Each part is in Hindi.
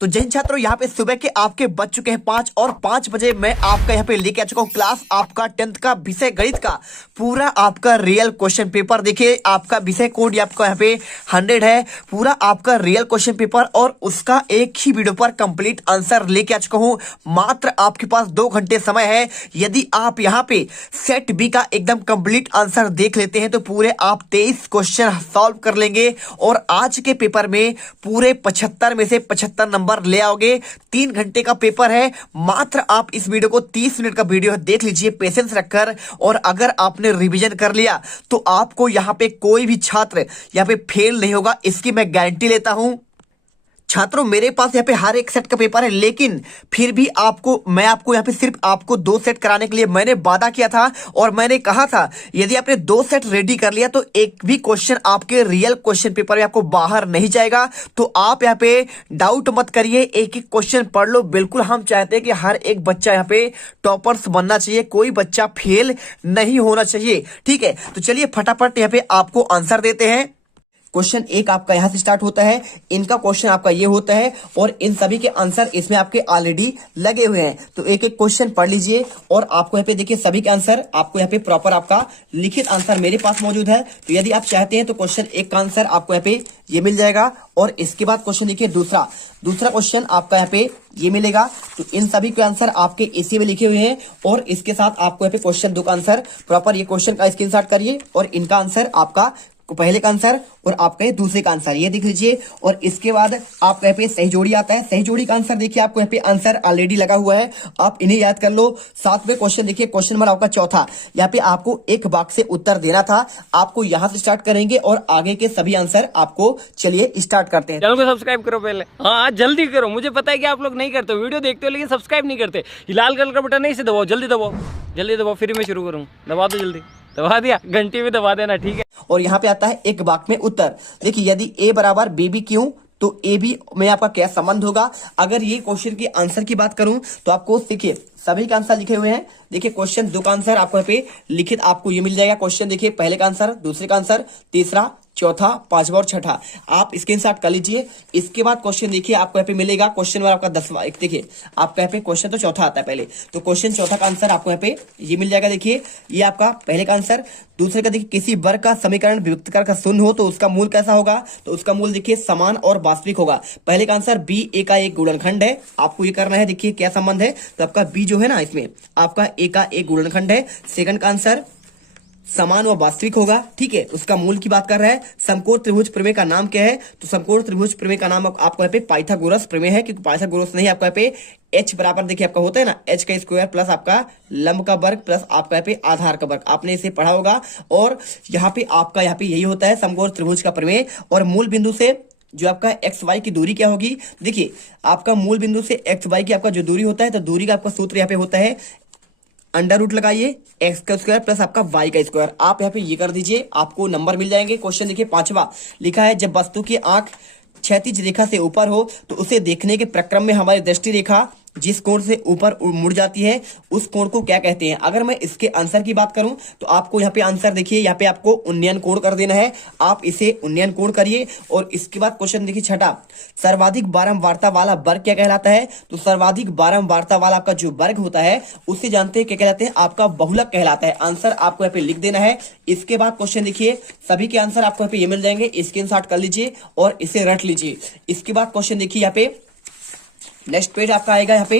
तो जैन छात्रों, यहाँ पे सुबह के आपके बज चुके हैं 5 और 5 बजे मैं आपका यहाँ पे लेके आ चुका हूँ क्लास आपका 10th का विषय गणित का पूरा आपका रियल क्वेश्चन पेपर। देखिए आपका विषय कोड आपका यहाँ पे 100 है, पूरा आपका रियल क्वेश्चन पेपर और उसका एक ही वीडियो पर कंप्लीट आंसर लेके आ चुका हूँ। मात्र आपके पास 2 घंटे समय है। यदि आप यहाँ पे सेट बी का एकदम कंप्लीट आंसर देख लेते हैं तो पूरे आप 23 क्वेश्चन सॉल्व कर लेंगे और आज के पेपर में पूरे 75 में से 75 नंबर ले आओगे। 3 घंटे का पेपर है। मात्र आप इस वीडियो को 30 मिनट का वीडियो देख लीजिए पेशेंस रखकर, और अगर आपने रिवीजन कर लिया तो आपको यहां पे कोई भी छात्र यहां पे फेल नहीं होगा, इसकी मैं गारंटी लेता हूं। छात्रों, मेरे पास यहाँ पे हर एक सेट का पेपर है, लेकिन फिर भी मैं आपको यहाँ पे सिर्फ आपको 2 सेट कराने के लिए मैंने वादा किया था और मैंने कहा था यदि आपने 2 सेट रेडी कर लिया तो एक भी क्वेश्चन आपके रियल क्वेश्चन पेपर में आपको बाहर नहीं जाएगा। तो आप यहाँ पे डाउट मत करिए, एक एक क्वेश्चन पढ़ लो। बिल्कुल हम चाहते हैं कि हर एक बच्चा यहाँ पे टॉपर्स बनना चाहिए, कोई बच्चा फेल नहीं होना चाहिए। ठीक है, तो चलिए फटाफट यहाँ पे आपको आंसर देते हैं। क्वेश्चन 1 आपका यहां से स्टार्ट होता है, इनका क्वेश्चन आपका ये होता है और इन सभी के आंसर इसमें आपके ऑलरेडी लगे हुए हैं। तो एक एक क्वेश्चन पढ़ लीजिए और आपको यहाँ पे देखिए सभी के आंसर आपको यहाँ पे प्रॉपर आपका लिखित आंसर मेरे पास मौजूद है। तो यदि आप चाहते हैं तो क्वेश्चन 1 का आंसर आपको यहाँ पे ये मिल जाएगा और इसके बाद क्वेश्चन देखिए दूसरा क्वेश्चन आपका यहाँ पे ये मिलेगा। तो इन सभी के आंसर आपके इसी में लिखे हुए हैं और इसके साथ आपको यहाँ पे क्वेश्चन 2 का आंसर प्रॉपर ये क्वेश्चन का स्क्रीनशॉट करिए और इनका आंसर आपका पहले का आंसर और आपका ये दूसरे का आंसर ये देख लीजिए। और इसके बाद आपका यहाँ पे सही जोड़ी आता है, सही जोड़ी का आंसर देखिए आपको यहाँ पे आंसर ऑलरेडी लगा हुआ है, आप इन्हें याद कर लो। 7वें क्वेश्चन देखिए, क्वेश्चन नंबर आपका चौथा, यहाँ पे आपको एक वाक्य से उत्तर देना था। आपको यहाँ से स्टार्ट करेंगे और आगे के सभी आंसर आपको, चलिए स्टार्ट करते हैं। चैनल को सब्सक्राइब करो पहले, हाँ जल्दी करो। मुझे पता है कि आप लोग नहीं करते, वीडियो देखते हो लेकिन सब्सक्राइब नहीं करते। ये लाल कलर का बटन नहीं, इसे दबाओ, जल्दी दबाओ, जल्दी दबाओ, फिर मैं शुरू करूँ। दबा दो जल्दी, दबा दिया, घंटी में दबा देना, ठीक है। और यहाँ पे आता है एक वाक्य में उत्तर। देखिए यदि ए बराबर बी बी क्यों, तो ए बी में आपका क्या संबंध होगा। अगर ये क्वेश्चन की आंसर की बात करूं तो आपको देखिए सभी का आंसर लिखे हुए हैं। देखिए क्वेश्चन 2 का आंसर आपको यहाँ पे लिखित आपको ये मिल जाएगा। क्वेश्चन देखिए पहले का आंसर, दूसरे का आंसर, तीसरा, चौथा, 5वां और 6ठा आप स्क्रीनशॉट कर लीजिए। इसके बाद क्वेश्चन देखिए आपको यहाँ पे मिलेगा क्वेश्चन नंबर आपका 10वां। देखिए आपका यहाँ पे क्वेश्चन तो चौथा आता है पहले, तो क्वेश्चन चौथा का आंसर आपको यहाँ पे ये मिल जाएगा। देखिए ये आपका पहले का आंसर। दूसरे का देखिए किसी वर्ग का समीकरण विभक्तकर का शून्य हो तो उसका मूल कैसा होगा, तो उसका मूल देखिए समान और वास्तविक होगा। पहले का आंसर बी ए का एक गुणनखंड है, आपको ये करना है। देखिए क्या संबंध है, तो आपका बी जो है ना इसमें आपका ए का एक गुणनखंड है। सेकंड का आंसर समान व वास्तविक होगा, ठीक है, उसका मूल की बात कर रहा है। समकोण त्रिभुज प्रमेय का नाम क्या है, तो समकोण त्रिभुज प्रमेय का नाम आपको यहाँ पे पाइथागोरस प्रमेय है, क्योंकि पाइथागोरस नहीं आपको यहाँ पे h बराबर देखिए आपका होता है ना, h का स्क्वायर प्लस आपका लंब का वर्ग प्लस आपका यहाँ पे आधार का वर्ग, आपने इसे पढ़ा होगा। और यहाँ पे आपका यहाँ पे यही होता है समकोण त्रिभुज का प्रमेय। और मूल बिंदु से जो आपका एक्स वाई की दूरी क्या होगी, देखिए आपका मूल बिंदु से एक्स वाई की आपका जो दूरी होता है, तो दूरी का आपका सूत्र यहाँ पे होता है अंडर रूट लगाइए एक्स का स्क्वायर प्लस आपका वाई का स्क्वायर। आप यहाँ पे ये कर दीजिए, आपको नंबर मिल जाएंगे। क्वेश्चन देखिए 5वां लिखा है, जब वस्तु की आंख क्षैतिज रेखा से ऊपर हो तो उसे देखने के प्रक्रम में हमारी दृष्टि रेखा जिस कोण से ऊपर मुड़ जाती है उस कोण को क्या कहते हैं। अगर मैं इसके आंसर की बात करूं तो आपको यहाँ पे आंसर देखिए, यहाँ पे आपको उन्नयन कोण कर देना है। आप इसे उन्नयन कोण करिए। और इसके बाद क्वेश्चन देखिए 6ठा, सर्वाधिक बारंबारता वाला वर्ग क्या कहलाता है, तो सर्वाधिक बारंबारता वाला आपका जो वर्ग होता है उससे जानते हैं क्या कहलाते हैं, आपका बहुलक कहलाता है। आंसर आपको यहाँ पे लिख देना है। इसके बाद क्वेश्चन देखिए सभी के आंसर आपको यहाँ पे ये मिल जाएंगे, स्क्रीनशॉट कर लीजिए और इसे रट लीजिए। इसके बाद क्वेश्चन देखिए यहाँ पे नेक्स्ट पेज आपका आएगा, यहाँ पे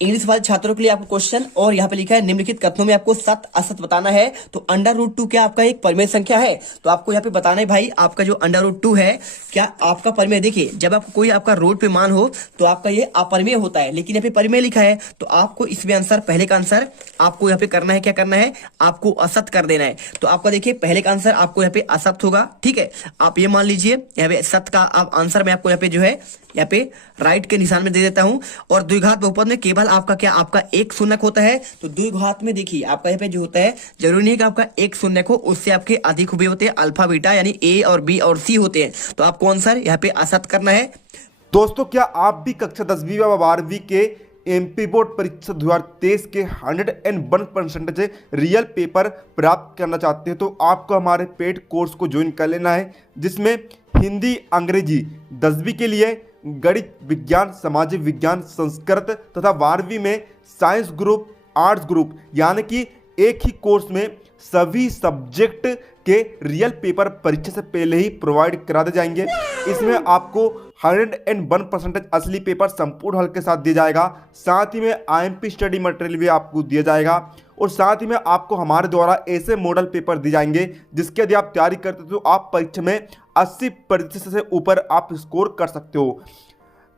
इंग्लिश वाले छात्रों के लिए आपको क्वेश्चन, और यहाँ पे लिखा है निम्नलिखित कथनों में आपको सत्य असत्य बताना है। तो अंडर रूट 2 क्या आपका एक परिमेय संख्या है, तो आपको यहाँ पे बताना है भाई आपका जो अंडर रूट 2 है क्या आपका परिमेय। देखिए जब आपको कोई आपका रूट पे मान हो तो आपका ये अपरिमेय होता है, लेकिन यहाँ पे परिमेय लिखा है तो आपको इसमें आंसर, पहले का आंसर आपको यहाँ पे करना है, क्या करना है, आपको असत्य कर देना है। तो आपका देखिए पहले का आंसर आपको यहाँ पे असत्य होगा, ठीक है। आप ये मान लीजिए यहाँ पे सत्य का आप आंसर में आपको यहाँ पे जो है यहाँ पे राइट के निशान में दे देता हूं। और द्विघात बहुपद में केवल आपका क्या, आपका एक शून्यक होता है। तो द्विघात में देखिए आपका यहाँ पे जो होता है जरूरी नहीं है कि आपका एक शून्यक हो, उससे आपके अधिक हुए होते हैं अल्फा बीटा यानी ए और बी और सी होते हैं। तो आपको आंसर यहाँ पे असत्य करना है। दोस्तों क्या आप भी कक्षा 10वीं व 12वीं के एमपी बोर्ड परीक्षा 2023 के 101% रियल पेपर प्राप्त करना चाहते हैं तो आपको हमारे पेड कोर्स को ज्वाइन कर लेना है, जिसमें हिंदी अंग्रेजी 10वीं के लिए गणित विज्ञान, सामाजिक विज्ञान, संस्कृत तथा 12वीं में साइंस ग्रुप, आर्ट्स ग्रुप, यानी कि एक ही कोर्स में सभी सब्जेक्ट के रियल पेपर परीक्षा से पहले ही प्रोवाइड करा दिए जाएंगे। इसमें आपको 101% असली पेपर संपूर्ण हल के साथ दिया जाएगा। साथ ही में IMP स्टडी मटेरियल भी आपको दिया जाएगा और साथ ही में आपको हमारे द्वारा ऐसे मॉडल पेपर दिए जाएंगे जिसके यदि आप तैयारी करते हो तो आप परीक्षा में 80% से ऊपर आप स्कोर कर सकते हो।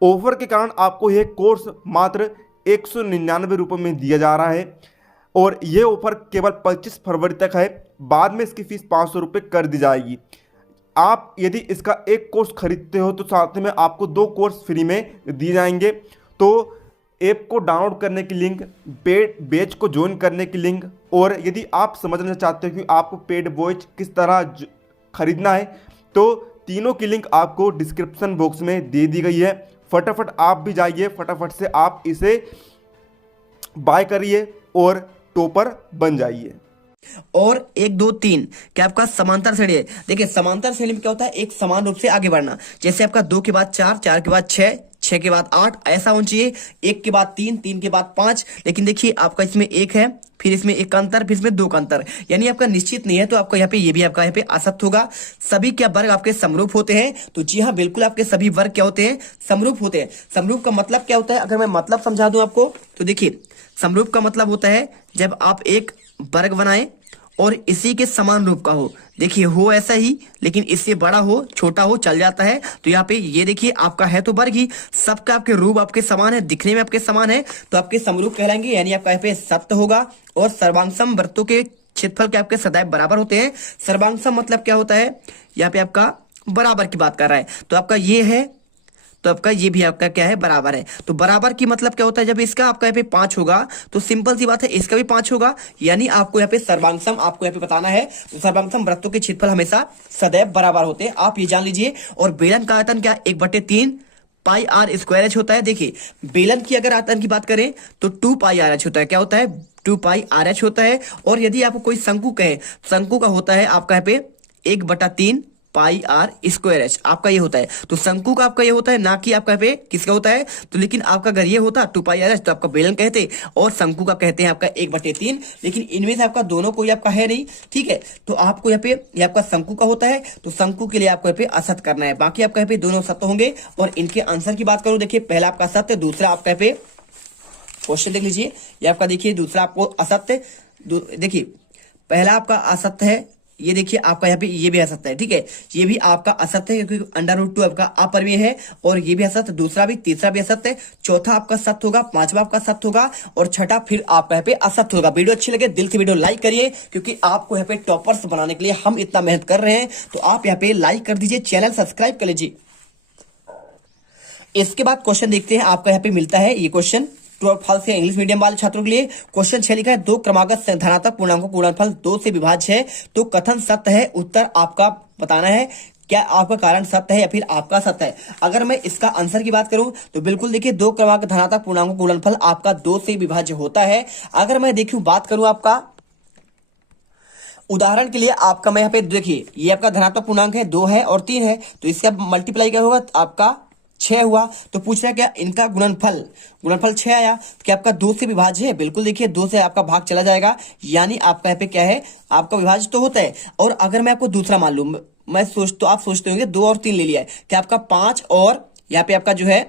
ऑफर के कारण आपको यह कोर्स मात्र 199 रुपये में दिया जा रहा है और ये ऑफर केवल 25 फरवरी तक है। बाद में इसकी फीस 500 रुपये कर दी जाएगी। आप यदि इसका एक कोर्स खरीदते हो तो साथ में आपको 2 कोर्स फ्री में दिए जाएंगे। तो ऐप को डाउनलोड करने की लिंक, पेड बैच को ज्वाइन करने की लिंक, और यदि आप समझना चाहते हो कि आपको पेड बैच किस तरह खरीदना है तो तीनों की लिंक आपको डिस्क्रिप्शन बॉक्स में दे दी गई है। फटाफट आप भी जाइए, फटाफट से आप इसे बाय करिए और टॉपर बन जाइए। और 1 2 3 क्या आपका समांतर श्रेणी है। देखिए समांतर श्रेणी में क्या होता है, एक समान रूप से आगे बढ़ना। जैसे आपका 2 के बाद 4, 4 के बाद 6, 6 के बाद 8 ऐसा होना चाहिए। 1 के बाद 3, 3 के बाद 5। लेकिन देखिए आपका इसमें 1 है, फिर इसमें 1 का अंतर, फिर इसमें 2 का अंतर, यानी आपका निश्चित नहीं है। तो आपका यहाँ पे ये भी आपका यहाँ पे असत्य होगा। सभी क्या वर्ग आपके समरूप होते हैं। तो जी हाँ बिल्कुल, आपके सभी वर्ग क्या होते हैं, समरूप होते हैं। समरूप का मतलब क्या होता है, अगर मैं मतलब समझा दूं आपको तो देखिए समरूप का मतलब होता है जब आप एक वर्ग बनाएं और इसी के समान रूप का हो। देखिए हो ऐसा ही लेकिन इससे बड़ा हो, छोटा हो, चल जाता है। तो यहाँ पे ये देखिए आपका है तो वर्ग ही, सबका आपके रूप आपके समान है, दिखने में आपके समान है, तो आपके समरूप कहलाएंगे। यानी आपका यहाँ पे सत्य होगा। और सर्वांगसम वृत्तों के क्षेत्रफल के आपके सदैव बराबर होते हैं। सर्वांगसम मतलब क्या होता है, यहाँ पे आपका बराबर की बात कर रहा है। तो आपका ये है तो आपका ये भी आपका क्या है, बराबर है। तो बराबर की मतलब क्या होता है, जब इसका आपका यहाँ पे 5 होगा तो सिंपल सी बात है इसका भी 5 होगा। यानी आपको यहाँ पे सर्वांगसम आपको यहाँ पे बताना है। तो सर्वांगसम वृत्तों के क्षेत्रफल हमेशा सदैव बराबर होते हैं, आप ये जान लीजिए। और बेलन का आयतन क्या, 1/3 पाई आर स्क्वायर एच होता है। देखिए बेलन की अगर आयतन की बात करें तो 2 पाई आर एच होता है। क्या होता है, 2 पाई आर एच होता है। और यदि आपको कोई शंकु कहे, शंकु का होता है आपका यहाँ पे 1/3 पाई आर स्क्वायर एच, आपका ये होता है। तो शंकु का आपका ये होता है, ना कि आपका यहाँ पे किसका होता है। तो लेकिन आपका अगर ये होता 2 पाई आर एच तो आपका बेलन कहते और शंकु का कहते हैं आपका 1/3। लेकिन इनमें से आपका दोनों कोई आपका है नहीं, ठीक है। तो आपको यहाँ पे ये आपका शंकु का होता है, तो शंकु के लिए आपको यहाँ पे असत्य करना है। बाकी आपका यहाँ पे दोनों सत्य होंगे। और इनके आंसर की बात करूं, देखिए पहला आपका सत्य, दूसरा आपका यहाँ पे क्वेश्चन देख लीजिए, ये आपका देखिए दूसरा आपको असत्य। देखिए पहला आपका असत्य है, ये देखिए आपका यहाँ पे ये भी असत्य है, ठीक है। ये भी आपका असत्य है क्योंकि √2 आपका अपरिमेय है। और ये भी असत्य, दूसरा भी, तीसरा भी असत्य है, चौथा आपका सत्य होगा, पांचवा आपका सत्य होगा और छठा फिर आपका यहाँ पे असत्य होगा। वीडियो अच्छी लगे दिल से वीडियो लाइक करिए क्योंकि आपको यहाँ पे टॉपर्स बनाने के लिए हम इतना मेहनत कर रहे हैं। तो आप यहाँ पे लाइक कर दीजिए, चैनल सब्सक्राइब कर लीजिए। इसके बाद क्वेश्चन देखते हैं, आपका यहाँ पे मिलता है ये क्वेश्चन 12 फल से इंग्लिश मीडियम वाले छात्रों के लिए। क्वेश्चन 6 लिखा है, 2 क्रमागत धनात्मक पूर्णांकों का गुणनफल 2 से विभाज्य है तो कथन सत्य है। उत्तर आपका बताना है, क्या आपका कारण सत्य है या फिर आपका सत्य है। अगर मैं इसका आंसर की बात करूं तो बिल्कुल देखिए 2 क्रमागत धनात्मक पूर्णांकों का गुणनफल आपका 2 से विभाज्य होता है। अगर मैं देखूं बात करूं आपका उदाहरण के लिए, आपका मैं यहाँ पे देखिए ये आपका धनात्मक पूर्णांक है, 2 है और 3 है, तो इसका मल्टीप्लाई क्या होगा, आपका 6 हुआ। तो पूछ रहा है क्या इनका गुणनफल 6 आया, तो क्या आपका 2 से विभाज्य है। बिल्कुल देखिए 2 से आपका भाग चला जाएगा, यानी आपका यहाँ पे क्या है, आपका विभाज्य तो होता है। और अगर मैं आपको दूसरा मान लूं, आप सोचते होंगे 2 और 3 ले लिया है, क्या आपका 5 और यहाँ पे आपका जो है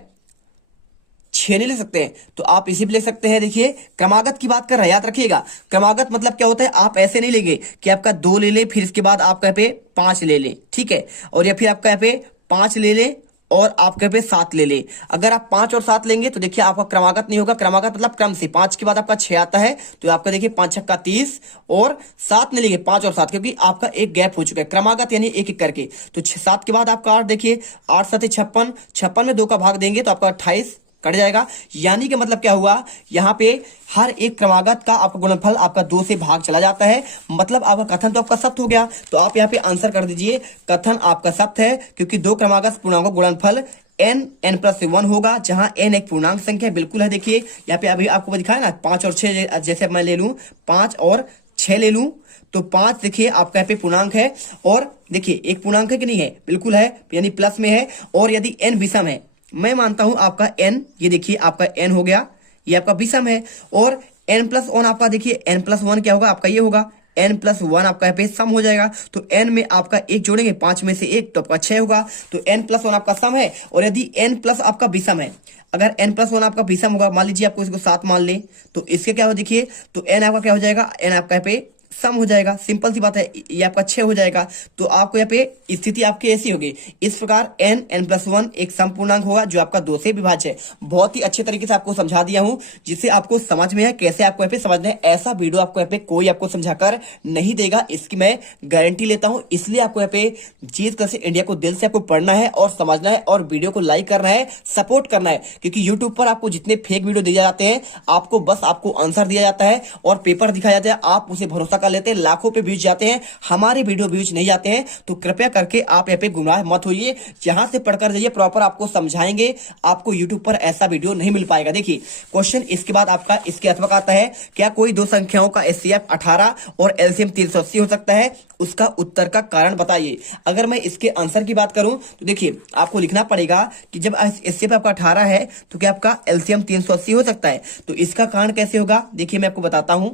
6 नहीं ले सकते हैं, तो आप इसी पे ले सकते हैं। देखिए क्रमागत की बात कर रहा है, याद रखिएगा क्रमागत मतलब क्या होता है, आप ऐसे नहीं लेंगे कि आपका 2 ले ले फिर इसके बाद आपका यहाँ पे 5 ले ले, ठीक है, और या फिर आपका यहाँ पे 5 ले ले और आपके यहाँ पे 7 ले ले। अगर आप 5 और 7 लेंगे तो देखिए आपका क्रमागत नहीं होगा। क्रमागत मतलब क्रम से 5 के बाद आपका 6 आता है, तो आपका देखिए 5 छक्का 30 और 7 नहीं लेंगे, 5 और 7, क्योंकि आपका एक गैप हो चुका है। क्रमागत यानी एक एक करके, तो 7 के बाद आपका 8, देखिए 8 7 56, 56 में 2 का भाग देंगे तो आपका 28 कट जाएगा। यानी कि मतलब क्या हुआ, यहाँ पे हर एक क्रमागत का आपका गुणनफल आपका 2 से भाग चला जाता है। मतलब आपका कथन तो आपका सत्य हो गया। तो आप यहाँ पे आंसर कर दीजिए, कथन आपका सत्य है क्योंकि 2 क्रमागत पूर्णांकों का गुणनफल n+1 होगा, जहां n एक पूर्णांक संख्या बिल्कुल है। देखिए यहाँ पे अभी आपको दिखाया ना 5 और 6, जैसे मैं ले लूं 5 और 6 ले लूं तो 5 देखिए आपका यहाँ पे पूर्णांक है और देखिए एक पूर्णांक है कि नहीं है, बिल्कुल है, यानी प्लस में है। और यदि n विषम है मैं मानता हूं आपका n, ये देखिए आपका n हो गया, ये आपका विषम है। और n+1 आपका देखिए n+1 क्या होगा आपका, ये होगा n+1 आपका यहाँ पे सम हो जाएगा। तो n में आपका एक जोड़ेंगे, 5 में से 1 तो आपका 6 होगा। तो n+1 आपका सम है। और यदि n+ आपका विषम है, अगर n+1 आपका विषम होगा, मान लीजिए आपको इसको 7 मान ले, तो इसके क्या हो देखिए, तो n आपका क्या हो जाएगा, n आपका यहाँ पे सम हो जाएगा। सिंपल सी बात है, ये आपका 6 हो जाएगा। तो आपको यहाँ पे स्थिति आपकी ऐसी होगी। इस प्रकार n+1 एक सम पूर्णांक होगा जो आपका 2 से विभाज्य है। बहुत ही अच्छे तरीके से आपको समझा दिया हूं, जिससे आपको समझ में है कैसे आपको यहाँ पे समझना है। ऐसा वीडियो आपको यहाँ पे कोई आपको समझाकर नहीं देगा, इसकी मैं गारंटी लेता हूं। इसलिए आपको यहाँ पे जीत कैसे इंडिया को दिल से आपको पढ़ना है और समझना है, और वीडियो को लाइक करना है, सपोर्ट करना है। क्योंकि यूट्यूब पर आपको जितने फेक वीडियो दिए जाते हैं, आपको बस आपको आंसर दिया जाता है और पेपर दिखाया जाता है, आप उसे भरोसा कर लेते हैं, लाखों पे व्यूज जाते हैं, हमारे वीडियो व्यूज नहीं जाते हैं। तो कृपया करके आप यहाँ पे गुमराह मत होइए, जहां से पढ़कर जाइए, प्रॉपर आपको समझाएंगे। आपको यूट्यूब पर ऐसा वीडियो नहीं मिल पाएगा। देखिए क्वेश्चन इसके बाद आपका इसके अथवा आता है, क्या कोई दो संख्याओं का HCF 18 और LCM 380 हो सकता है? उसका उत्तर का कारण बताइए। अगर मैं इसके आंसर की बात करूं तो देखिए आपको लिखना पड़ेगा कि जब HCF आपका 18 है तो क्या आपका LCM 380 हो सकता है? तो इसका कारण कैसे होगा, देखिए मैं आपको बताता हूं।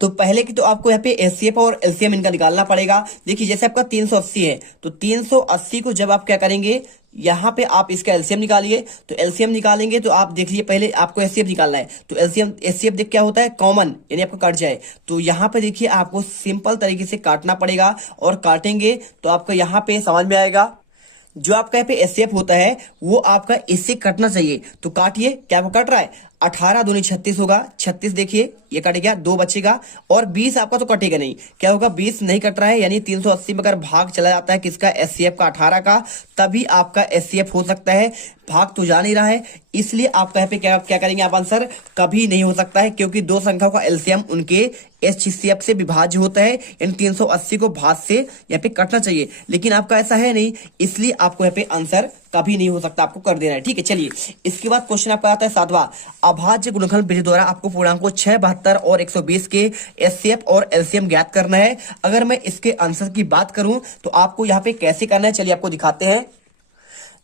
तो पहले की तो आपको यहाँ पे HCF और LCM इनका निकालना पड़ेगा। देखिए जैसे आपका 380 है, तो 380 को जब आप क्या करेंगे, यहाँ पे आप इसका LCM निकालिए। तो LCM निकालेंगे तो आप देख लीजिए, पहले आपको HCF निकालना है। तो HCF देख क्या होता है, कॉमन, यानी आपका कट जाए। तो यहाँ पे देखिए आपको सिंपल तरीके से काटना पड़ेगा, और काटेंगे तो आपको यहाँ पे समझ में आएगा। जो आपका यहाँ पे HCF होता है वो आपका इससे कटना चाहिए। तो काटिए, क्या वो कट रहा है, 18 दूनी 36 होगा, 36 देखिए ये कट गया, 2 बचेगा, और 20 आपका तो कटेगा नहीं, क्या होगा, 20 नहीं कट रहा है। यानी 380 में अगर भाग चला जाता है किसका, HCF का 18 का, तभी आपका HCF हो सकता है। भाग तो जा नहीं रहा है, इसलिए आपका यहाँ पे क्या करेंगे आप, आंसर कभी नहीं हो सकता है, क्योंकि दो संख्याओं का LCM उनके HCF से विभाज्य होता है। इन 380 को भाग से यहाँ पे कटना चाहिए, लेकिन आपका ऐसा है नहीं, इसलिए आपको यहाँ पे आंसर कभी नहीं हो सकता, आपको कर देना है। ठीक है, चलिए इसके बाद क्वेश्चन आपका आता है 7वां, अभाज्य गुणनखंड विधि द्वारा आपको पूर्णांकों 6, 72 और 120 के HCF और LCM ज्ञात करना है। अगर मैं इसके आंसर की बात करूं तो आपको यहाँ पे कैसे करना है, चलिए आपको दिखाते हैं।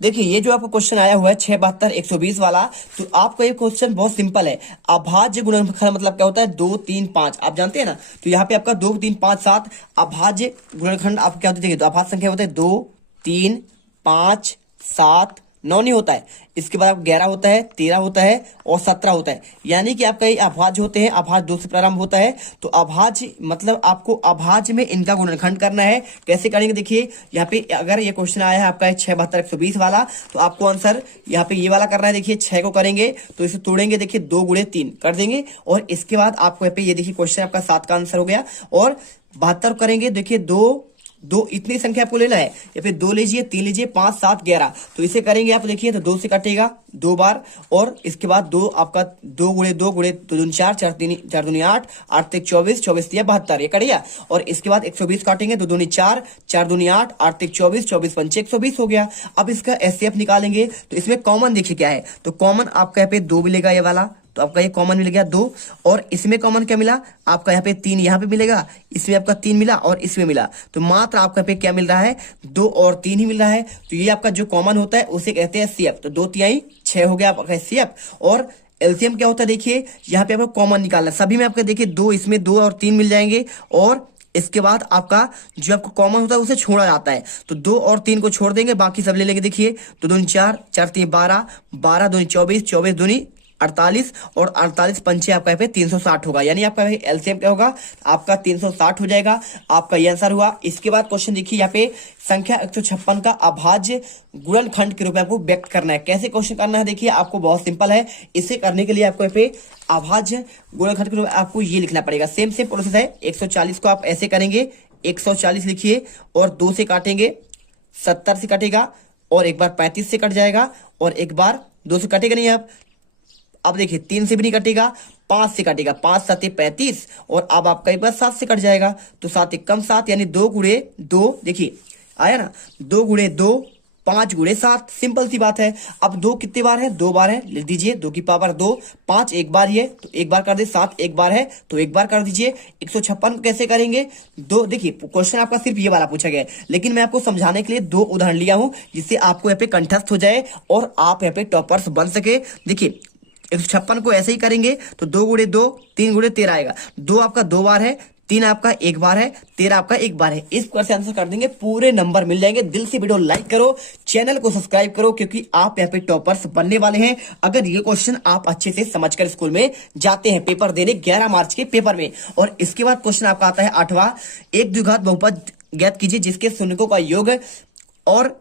देखिए ये जो आपको क्वेश्चन आया हुआ है 6, 72, 120 वाला, तो आपका ये क्वेश्चन बहुत सिंपल है। अभाज्य गुणनखंड मतलब क्या होता है, 2, 3, 5, आप जानते हैं ना। तो यहाँ पे आपका 2, 3, 5, 7 अभाज्य गुणनखंड आप क्या होते हैं, तो अभाज्य संख्या होता है 2, 3, 5, 7, 9 नहीं होता है। इसके बाद 11 होता है, 13 होता है और 17 होता है। यानी कि आपका ये अभाज्य होते हैं, अभाज्य 2 से प्रारंभ होता है। तो अभाज्य मतलब आपको अभाज्य में इनका गुणनखंड करना है। कैसे करेंगे, देखिए यहाँ पे अगर ये क्वेश्चन आया है आपका 6, 72, 120 वाला, तो आपको आंसर यहाँ पे ये वाला करना है। देखिए 6 को करेंगे तो इसे तोड़ेंगे, देखिए 2 गुणे 3 कर देंगे, और इसके बाद आपको यहाँ पे ये देखिए क्वेश्चन आपका 7 का आंसर हो गया। और 72 करेंगे, देखिए 2 इतनी संख्या आपको लेना है, या फिर 2 लीजिए, 3 लीजिए, 5, 7, 11। तो इसे करेंगे आप, देखिए तो 2 से कटेगा 2 बार, और इसके बाद 2 आपका 2 गुणे 2 गुणे 2 दूनी 4, 4 दूनी 8, 8 तक 24, 24 दिया 72, ये कट गया। और इसके बाद 120 काटेंगे, 2 दूनी 4, 4 दूनी 8, 8 तक 24, 24 पंचे 120 हो गया। अब इसका HCF निकालेंगे, तो इसमें कॉमन देखिए क्या है, तो कॉमन आपका यहाँ पे 2 मिलेगा, ये वाला, तो आपका ये कॉमन मिल गया 2, और इसमें कॉमन क्या मिला आपका, यहाँ पे 3 यहाँ पे मिलेगा, इसमें आपका 3 मिला और इसमें मिला, तो मात्र आपका यहाँ पे क्या मिल रहा है, 2 और 3 ही मिल रहा है। तो ये आपका जो कॉमन होता है उसे कहते हैं HCF। तो 2 तिहाई 6 हो गया आपका HCF। और LCM क्या होता है, देखिए यहाँ पे आपको कॉमन निकालना है। सभी में आपका देखिए 2, इसमें 2 और 3 मिल जाएंगे, और इसके बाद आपका जो आपका कॉमन होता है उसे छोड़ा जाता है। तो 2 और 3 को छोड़ देंगे, बाकी सब ले लेंगे। देखिए 2 दूनी 4, 4 3 12, 12 दूनी 24, 24 दूनी 48, और 48 पंचे आपका यहाँ पे 360 होगा। यानी आपका LCM क्या होगा, आपका 360 हो जाएगा। आपका ये आंसर हुआ। इसके बाद क्वेश्चन देखिए, यहाँ पे संख्या 156 का अभाज्य गुणनखंड के रूप में आपको व्यक्त करना है। कैसे क्वेश्चन करना है, देखिए आपको बहुत सिंपल है। इसे करने के लिए आपको यहाँ पे अभाज्य गुणनखंड के रूप में आपको ये लिखना पड़ेगा। सेम प्रोसेस है। 140 को आप ऐसे करेंगे, 140 लिखिए, और 2 से काटेंगे, 70 से कटेगा, और एक बार 35 से कट जाएगा, और एक बार 2 से कटेगा नहीं। अब देखिए 3 से भी नहीं कटेगा, 5 से कटेगा, 5 7 35, और अब आपका एक बार 7 से कट जाएगा। तो 7 1 कम 7, यानी 2 गुणे 2, देखिए आया ना, 2 गुणे 2 5 गुणे 7, सिंपल सी बात है। अब 2 कितने बार है, 2 बार है, लिख दीजिए 2 की पावर 2, 5 एक बार ही है तो एक बार कर दे, 7 एक बार है तो एक बार कर दीजिए। 156 को कैसे करेंगे, दो, देखिए क्वेश्चन आपका सिर्फ ये वाला पूछा गया है, लेकिन मैं आपको समझाने के लिए 2 उदाहरण लिया हूं जिससे आपको यहाँ पे कंठस्थ हो जाए और आप यहाँ पे टॉपर्स बन सके। देखिए 156 को ऐसे ही करेंगे तो 2 गुणे 2, 3 गुणे 13 आएगा। 2 आपका 2 बार है, 3 आपका एक बार है, 13 आपका एक बार है। इस प्रकार से आंसर कर देंगे, पूरे नंबर मिल जाएंगे। दिल से वीडियो लाइक करो, चैनल को सब्सक्राइब करो, क्योंकि आप यहाँ पे टॉपर्स बनने वाले हैं अगर ये क्वेश्चन आप अच्छे से समझकर स्कूल में जाते हैं पेपर देने 11 मार्च के पेपर में। और इसके बाद क्वेश्चन आपका आता है 8वां, एक द्विघात बहुपद ज्ञात कीजिए जिसके शून्यकों का योग और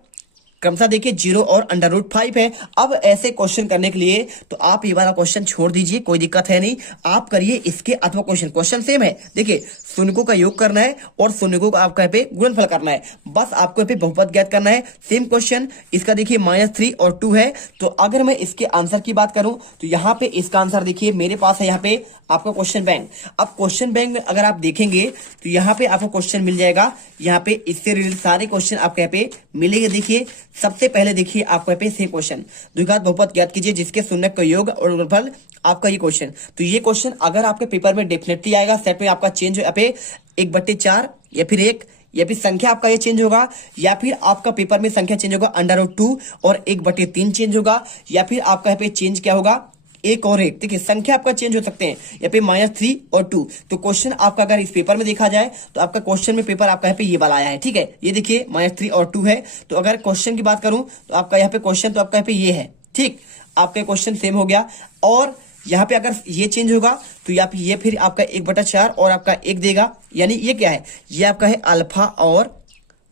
क्रमशः देखिए 0 और √5 है। अब ऐसे क्वेश्चन करने के लिए तो आप ये वाला क्वेश्चन छोड़ दीजिए, कोई दिक्कत है नहीं, आप करिए इसके अथवा क्वेश्चन सेम है। देखिए शून्यकों का योग करना है और शून्यकों का आपका यहाँ पे गुणनफल करना है, बस आपको यहाँ पे बहुपद ज्ञात करना है। सेम क्वेश्चन इसका देखिए -3 और 2 है। तो अगर मैं इसके आंसर की बात करूं तो यहाँ पे इसका आंसर देखिए मेरे पास है यहाँ पे आपका क्वेश्चन बैंक। अब क्वेश्चन बैंक में अगर आप देखेंगे तो यहाँ पे आपको क्वेश्चन मिल जाएगा, यहाँ पे इससे रिलेटेड सारे क्वेश्चन आपको यहाँ पे मिलेंगे। देखिए सबसे पहले देखिए आपको यहाँ पे सेम क्वेश्चन, द्विघात बहुपद ज्ञात कीजिए जिसके शून्यक का योग और गुणनफल, आपका ये क्वेश्चन। तो ये क्वेश्चन अगर आपके पेपर में डेफिनेटली आएगा, सेट में आपका चेंज यहाँ पे 1/4 या फिर 1 या फिर संख्या आपका ये चेंज होगा, या फिर आपका पेपर में संख्या चेंज होगा √2 और 1/3 चेंज होगा, या फिर आपका यहाँ पे चेंज क्या होगा 1 और 1। देखिए संख्या आपका चेंज हो सकते हैं, यहाँ पे -3 और 2। तो क्वेश्चन आपका अगर इस पेपर में देखा जाए तो आपका क्वेश्चन में पेपर आपका यहाँ पे ये वाला आया है, ठीक है। ये देखिए -3 और 2 है। तो अगर क्वेश्चन की बात करूं तो आपका यहाँ पे क्वेश्चन तो आपका यहाँ पे ये है, ठीक, आपका क्वेश्चन सेम हो गया। और यहाँ पे अगर ये चेंज होगा तो यहाँ पे ये फिर आपका 1/4 और आपका 1 देगा, यानी ये क्या है, ये आपका है अल्फा और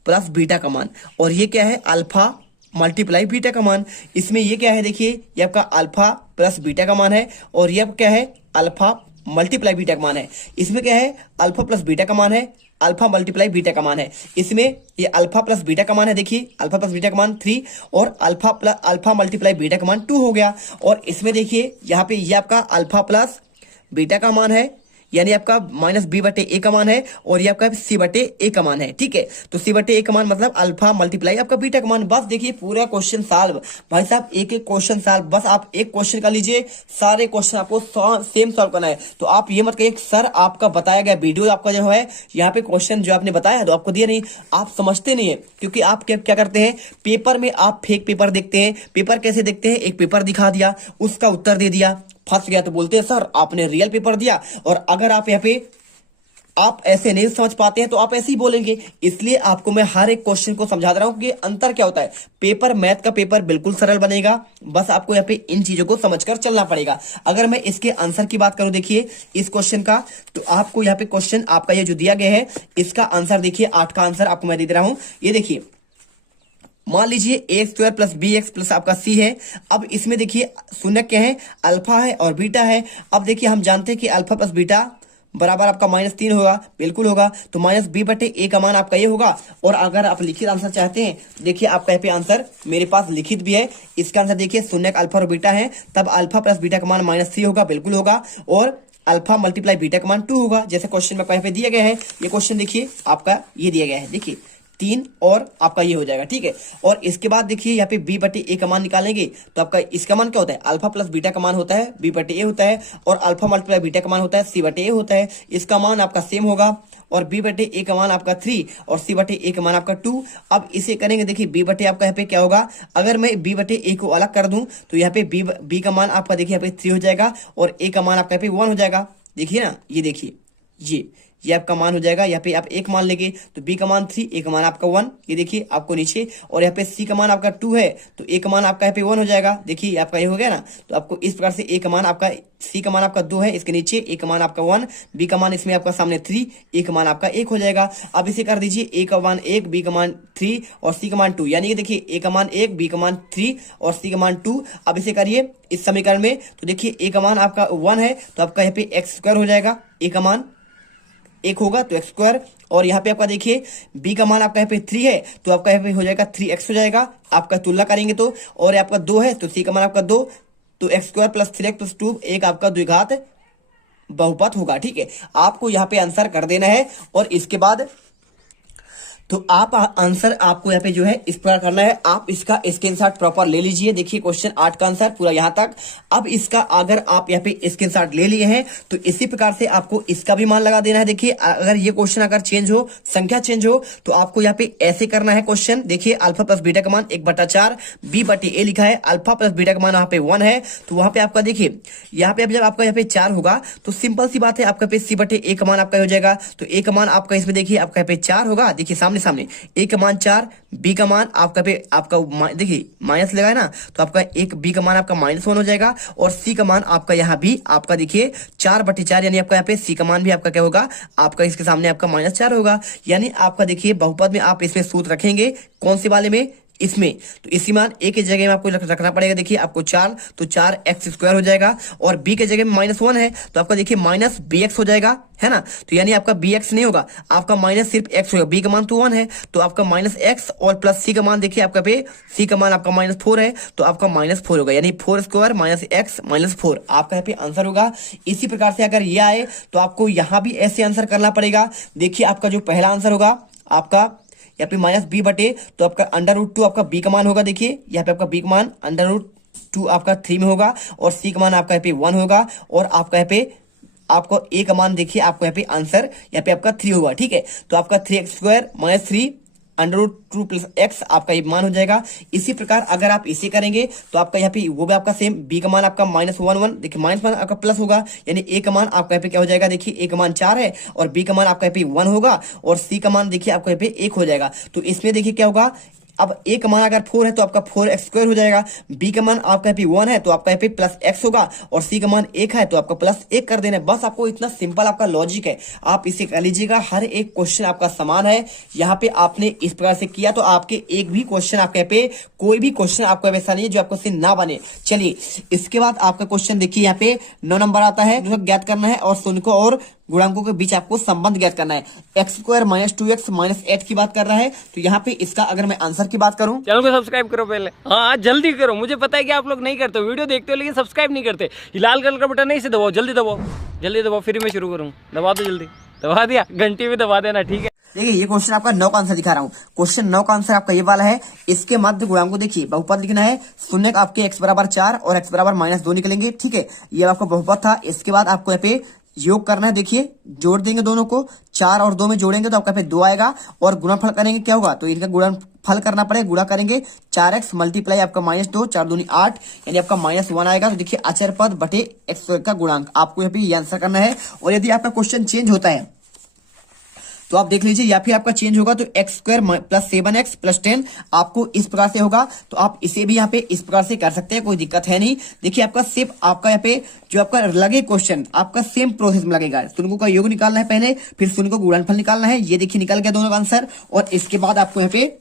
प्लस बीटा का मान, और ये क्या है अल्फा मल्टीप्लाई बीटा का मान। इसमें ये क्या है, देखिए ये आपका अल्फा प्लस बीटा का मान है, और ये क्या है अल्फा मल्टीप्लाई बीटा का मान है। इसमें क्या है अल्फा प्लस बीटा का मान है, अल्फा मल्टीप्लाई बीटा का मान है। इसमें ये अल्फा प्लस बीटा का मान है, देखिए अल्फा प्लस बीटा का मान 3 और अल्फा मल्टीप्लाई बीटा का मान 2 हो गया। और इसमें देखिए यहाँ पे ये आपका अल्फा प्लस बीटा का मान है, यानी आपका -b/a का मान है, और ये आपका c/a का मान है, ठीक है। तो c/a का मान मतलब अल्फा मल्टीप्लाई आपका बीटा का मान। बस देखिए पूरा क्वेश्चन सॉल्व, भाई साहब एक एक क्वेश्चन सॉल्व, बस आप एक क्वेश्चन का लीजिए, सारे क्वेश्चन आपको सेम सॉल्व करना है। तो आप ये मत कहिए सर आपका बताया गया वीडियो आपका जो है यहाँ पे क्वेश्चन जो आपने बताया तो आपको दिया नहीं, आप समझते नहीं है। क्योंकि आप क्या करते हैं, पेपर में आप फेक पेपर देखते हैं। पेपर कैसे देखते हैं, एक पेपर दिखा दिया, उसका उत्तर दे दिया, फंस गया तो बोलते हैं सर आपने रियल पेपर दिया। और अगर आप यहाँ पे आप ऐसे नहीं समझ पाते हैं तो आप ऐसे ही बोलेंगे। इसलिए आपको मैं हर एक क्वेश्चन को समझा रहा हूं कि अंतर क्या होता है। पेपर मैथ का पेपर बिल्कुल सरल बनेगा, बस आपको यहाँ पे इन चीजों को समझकर चलना पड़ेगा। अगर मैं इसके आंसर की बात करूं, देखिए इस क्वेश्चन का, तो आपको यहाँ पे क्वेश्चन आपका ये जो दिया गया है इसका आंसर देखिए 8 का आंसर आपको मैं दे रहा हूं। ये देखिए मान लीजिए a² + bx + आपका c है। अब इसमें देखिए शून्य क्या है, अल्फा है और बीटा है। अब देखिए हम जानते हैं कि अल्फा प्लस बीटा बराबर आपका -3 होगा, बिल्कुल होगा। तो -b/a का मान आपका ये होगा। और अगर आप लिखित आंसर चाहते हैं, देखिए आपका यहाँ पे आंसर मेरे पास लिखित भी है। इसका आंसर देखिए शून्य अल्फा और बीटा है, तब अल्फा प्लस बीटा का मान -3 होगा, बिल्कुल होगा। और अल्फा मल्टीप्लाई बीटा का मान 2 होगा, जैसे क्वेश्चन में यहाँ पे दिया गया है। ये क्वेश्चन देखिए आपका ये दिया गया है, देखिए 3 और आपका ये हो जाएगा, ठीक है। और इसके बाद देखिए यहाँ पे b/a का मान निकालेंगे तो आपका इसका मान क्या होता है, अल्फा प्लस बीटा का मान होता है b/a होता है, और अल्फा मल्टीप्लाई बीटा का मान होता है c/a होता है। इसका मान आपका सेम होगा, और b/a का मान आपका 3 और c/a का मान आपका 2। अब इसे करेंगे, देखिए b/a आपका यहाँ पे क्या होगा, अगर मैं b/a को अलग कर दूं तो यहाँ पे b का मान आपका देखिए यहाँ पे 3 हो जाएगा, और a का मान आपका यहाँ पे 1 हो जाएगा। देखिए ना, ये देखिए ये आपका मान हो जाएगा। यहाँ पे आप 1 मान लेंगे तो b का मान 3, a का मान आपका 1, ये देखिए आपको नीचे। और यहाँ पे c का मान आपका 2 है तो a का मान आपका यहाँ पे 1 हो जाएगा। देखिए आपका ये हो गया ना। तो आपको इस प्रकार से a का मान आपका, c का मान आपका 2 है, इसके नीचे a का मान आपका 1, b का मान इसमें आपका सामने 3, a का मान आपका 1 हो जाएगा। अब इसे कर दीजिए, a का मान 1, b का मान 3 और c का मान 2, यानी कि देखिए a का मान 1, b का मान 3 और c का मान 2। अब इसे करिए इस समीकरण में, तो देखिए a का मान आपका 1 है तो आपका यहाँ पे x² हो जाएगा, a का मान 1 होगा तो x²। और यहाँ पे आपका देखिए b का मान आपका यहाँ पे 3 है तो आपका यहाँ पे हो जाएगा 3x हो जाएगा, आपका तुलना करेंगे तो। और आपका 2 है तो c का मान आपका 2, तो x² + 3x + 2 एक आपका द्विघात बहुपद होगा, ठीक है। आपको यहाँ पे आंसर कर देना है। और इसके बाद तो आप आंसर आपको यहाँ पे जो है इस प्रकार करना है। आप इसका स्क्रीनशॉट प्रॉपर ले लीजिए। देखिए क्वेश्चन 8 का आंसर पूरा यहाँ तक। अब इसका अगर आप यहाँ पे स्क्रीनशॉट ले लिए हैं तो इसी प्रकार से आपको इसका भी मान लगा देना है। देखिए अगर ये क्वेश्चन अगर चेंज हो, संख्या चेंज हो, तो आपको यहाँ पे ऐसे करना है क्वेश्चन। देखिए अल्फा प्लस बीटा का मान 1/4 b/a लिखा है। अल्फा प्लस बीटा का मान यहाँ पे 1 है, तो वहां पे आपका देखिए यहाँ पे जब आपका यहाँ पे 4 होगा तो सिंपल सी बात है, आपका पे c/a का मान आपका हो जाएगा। तो a का मान आपका इसमें देखिए आपका यहाँ पे 4 होगा। देखिए सामने सामने a का मान 4, b का मान आपका पे आपका देखिए माइनस लगा है ना, तो आपका एक b का मान आपका -1 हो जाएगा और c का मान आपका यहाँ भी आपका देखिए 4/4 यानी आपका यहाँ पे c का मान भी आपका क्या होगा, आपका इसके सामने आपका -4 होगा। यानी आपका देखिए बहुपद में आप इसमें सूत्र रखेंगे कौन से वाले में, इसमें। तो इसी मान a के जगह में आपको रखना पड़ेगा। देखिए आपको 4 तो 4x² हो जाएगा और b के जगह में -1 है तो आपका देखिए -bx हो जाएगा, है ना। तो यानी आपका bx नहीं होगा, आपका माइनस सिर्फ x होगा। b का मान तो 1 है तो आपका -x और प्लस c का मान देखिए आपका पे c का मान आपका -4 है तो आपका -4 होगा, यानी 4² -x -4 आपका यहाँ पे आंसर होगा। इसी प्रकार से अगर ये आए तो आपको यहाँ भी ऐसे आंसर करना पड़ेगा। देखिए आपका जो पहला आंसर होगा आपका यहाँ पे -b/, तो आपका √2 आपका b का मान होगा। देखिए यहाँ पे आपका b का मान √2 आपका 3 में होगा और c का मान आपका यहाँ पे 1 होगा और आपका यहाँ पे आपको a का मान देखिए आपको यहाँ पे आंसर यहाँ पे आपका 3 होगा। ठीक है, तो आपका 3x² - 3 √2 + x आपका ये मान हो जाएगा। इसी प्रकार अगर आप इसे करेंगे तो आपका यहाँ पे वो भी आपका सेम, b का मान आपका -1 देखिए -1 आपका प्लस होगा, यानी a का मान आपका यहाँ पे क्या हो जाएगा। देखिए a का मान 4 है और b का मान आपका यहाँ पे 1 होगा और c का मान देखिए आपको यहाँ पे 1 हो जाएगा। तो इसमें देखिए क्या होगा, अब a का मान अगर 4 है तो आपका 4x² हो जाएगा, b का मान आपका यहाँ पे 1 है तो आपका यहाँ पे +x होगा और c का मान 1 है तो आपका +1 कर देना है। बस आपको इतना सिंपल आपका लॉजिक है, आप इसे कर लीजिएगा। हर एक क्वेश्चन आपका समान है। यहाँ पे आपने इस प्रकार से किया तो आपके एक भी क्वेश्चन आपके यहाँ पे कोई भी क्वेश्चन आपका वैसा नहीं है जो आपको से ना बने। चलिए इसके बाद आपका क्वेश्चन देखिए यहाँ पे 9 नंबर आता है, जो ज्ञात करना है और शून्यों और गुणांकों के बीच आपको संबंध ज्ञात करना है। x² - 2x - 8 की बात कर रहा है। तो यहाँ पे इसका अगर मैं आंसर की बात करूं, चैनल को सब्सक्राइब करो पहले, हाँ जल्दी करो। मुझे पता है कि आप लोग नहीं करते, वीडियो देखते हो लेकिन सब्सक्राइब नहीं करते। ये लाल कलर का बटन नहीं से दबाओ, जल्दी दबाओ, जल्दी दबाओ, फिर मैं शुरू करूँ। दबा दो जल्दी, दबा दिया, घंटी भी दबा देना, ठीक है। देखिए ये क्वेश्चन आपका 9 का आंसर दिखा रहा हूँ। क्वेश्चन 9 का आंसर आपका ये वाला है। इसके मध्य गुणांक को देखिए, बहुपद लिखना है। शून्य आपके x = 4 और x = -2 निकलेंगे। ठीक है, ये आपका बहुपद था। इसके बाद आपको यहाँ पे योग करना है। देखिए जोड़ देंगे दोनों को, 4 और 2 में जोड़ेंगे तो आपका पे 2 आएगा और गुणनफल करेंगे क्या होगा, तो इनका गुणनफल करना पड़ेगा, गुणा करेंगे 4x × आपका -2 4 दूनी 8 यानी आपका -1 आएगा। तो देखिए अचर पद बटे x² का गुणांक आपको यहाँ पे ये आंसर करना है। और यदि आपका क्वेश्चन चेंज होता है तो आप देख लीजिए, या फिर आपका चेंज होगा तो x² + 7x + 10 आपको इस प्रकार से होगा। तो आप इसे भी यहाँ पे इस प्रकार से कर सकते हैं, कोई दिक्कत है नहीं। देखिए आपका सिर्फ आपका यहाँ पे जो आपका लगे क्वेश्चन आपका सेम प्रोसेस में लगेगा। शून्यों का योग निकालना है पहले, फिर शून्य को गुणनफल निकालना है। ये देखिए निकल गया दोनों का आंसर। और इसके बाद आपको यहाँ पे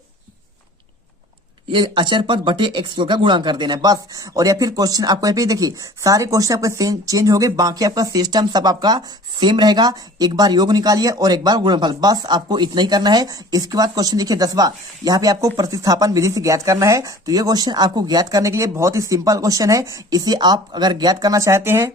ये अचर पद बटे x² का गुणा कर देना है बस। और या फिर क्वेश्चन आपको यहाँ पे देखिए सारे क्वेश्चन आपके चेंज हो गए, बाकी आपका सिस्टम सब आपका सेम रहेगा। एक बार योग निकालिए और एक बार गुणनफल, बस आपको इतना ही करना है। इसके बाद क्वेश्चन देखिए 10वां, यहाँ पे आपको प्रतिस्थापन विधि से ज्ञात करना है। तो ये क्वेश्चन आपको ज्ञात करने के लिए बहुत ही सिंपल क्वेश्चन है। इसे आप अगर ज्ञात करना चाहते हैं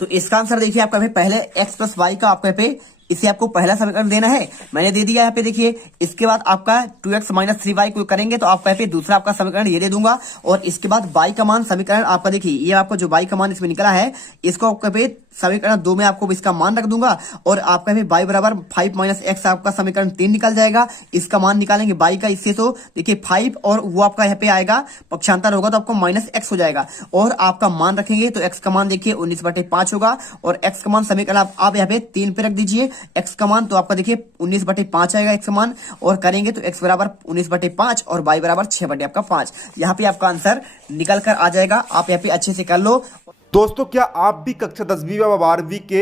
तो इसका आंसर देखिए आपका पहले x + y का आपका पे इसे आपको पहला समीकरण देना है, मैंने दे दिया यहाँ पे देखिए। इसके बाद आपका 2x - 3y को करेंगे तो आपका यहाँ पे दूसरा आपका समीकरण ये दे दूंगा। और इसके बाद y का मान समीकरण आपका देखिए, ये आपका जो y का मान इसमें निकला है इसको आपका पे समीकरण 2 में आपको इसका मान रख दूंगा। और आपका y = 5 - x आपका समीकरण 3 निकल जाएगा। इसका मान निकालेंगे y का, इससे तो देखिए 5 और वो आपका यहाँ पे आएगा, पक्षांतर होगा तो आपको -x हो जाएगा। और आपका मान रखेंगे तो x का मान देखिए 19/5 होगा और x का मान समीकरण आप यहाँ पे 3 पे रख दीजिए। x का मान तो आपका देखिए 19/5 आएगा x का मान, और करेंगे तो x = 19/5 और y = 6/5। यहाँ पे आपका आंसर निकल कर आ जाएगा। आप यहाँ पे अच्छे से कर लो। दोस्तों, क्या आप भी कक्षा 10वीं व 12वीं के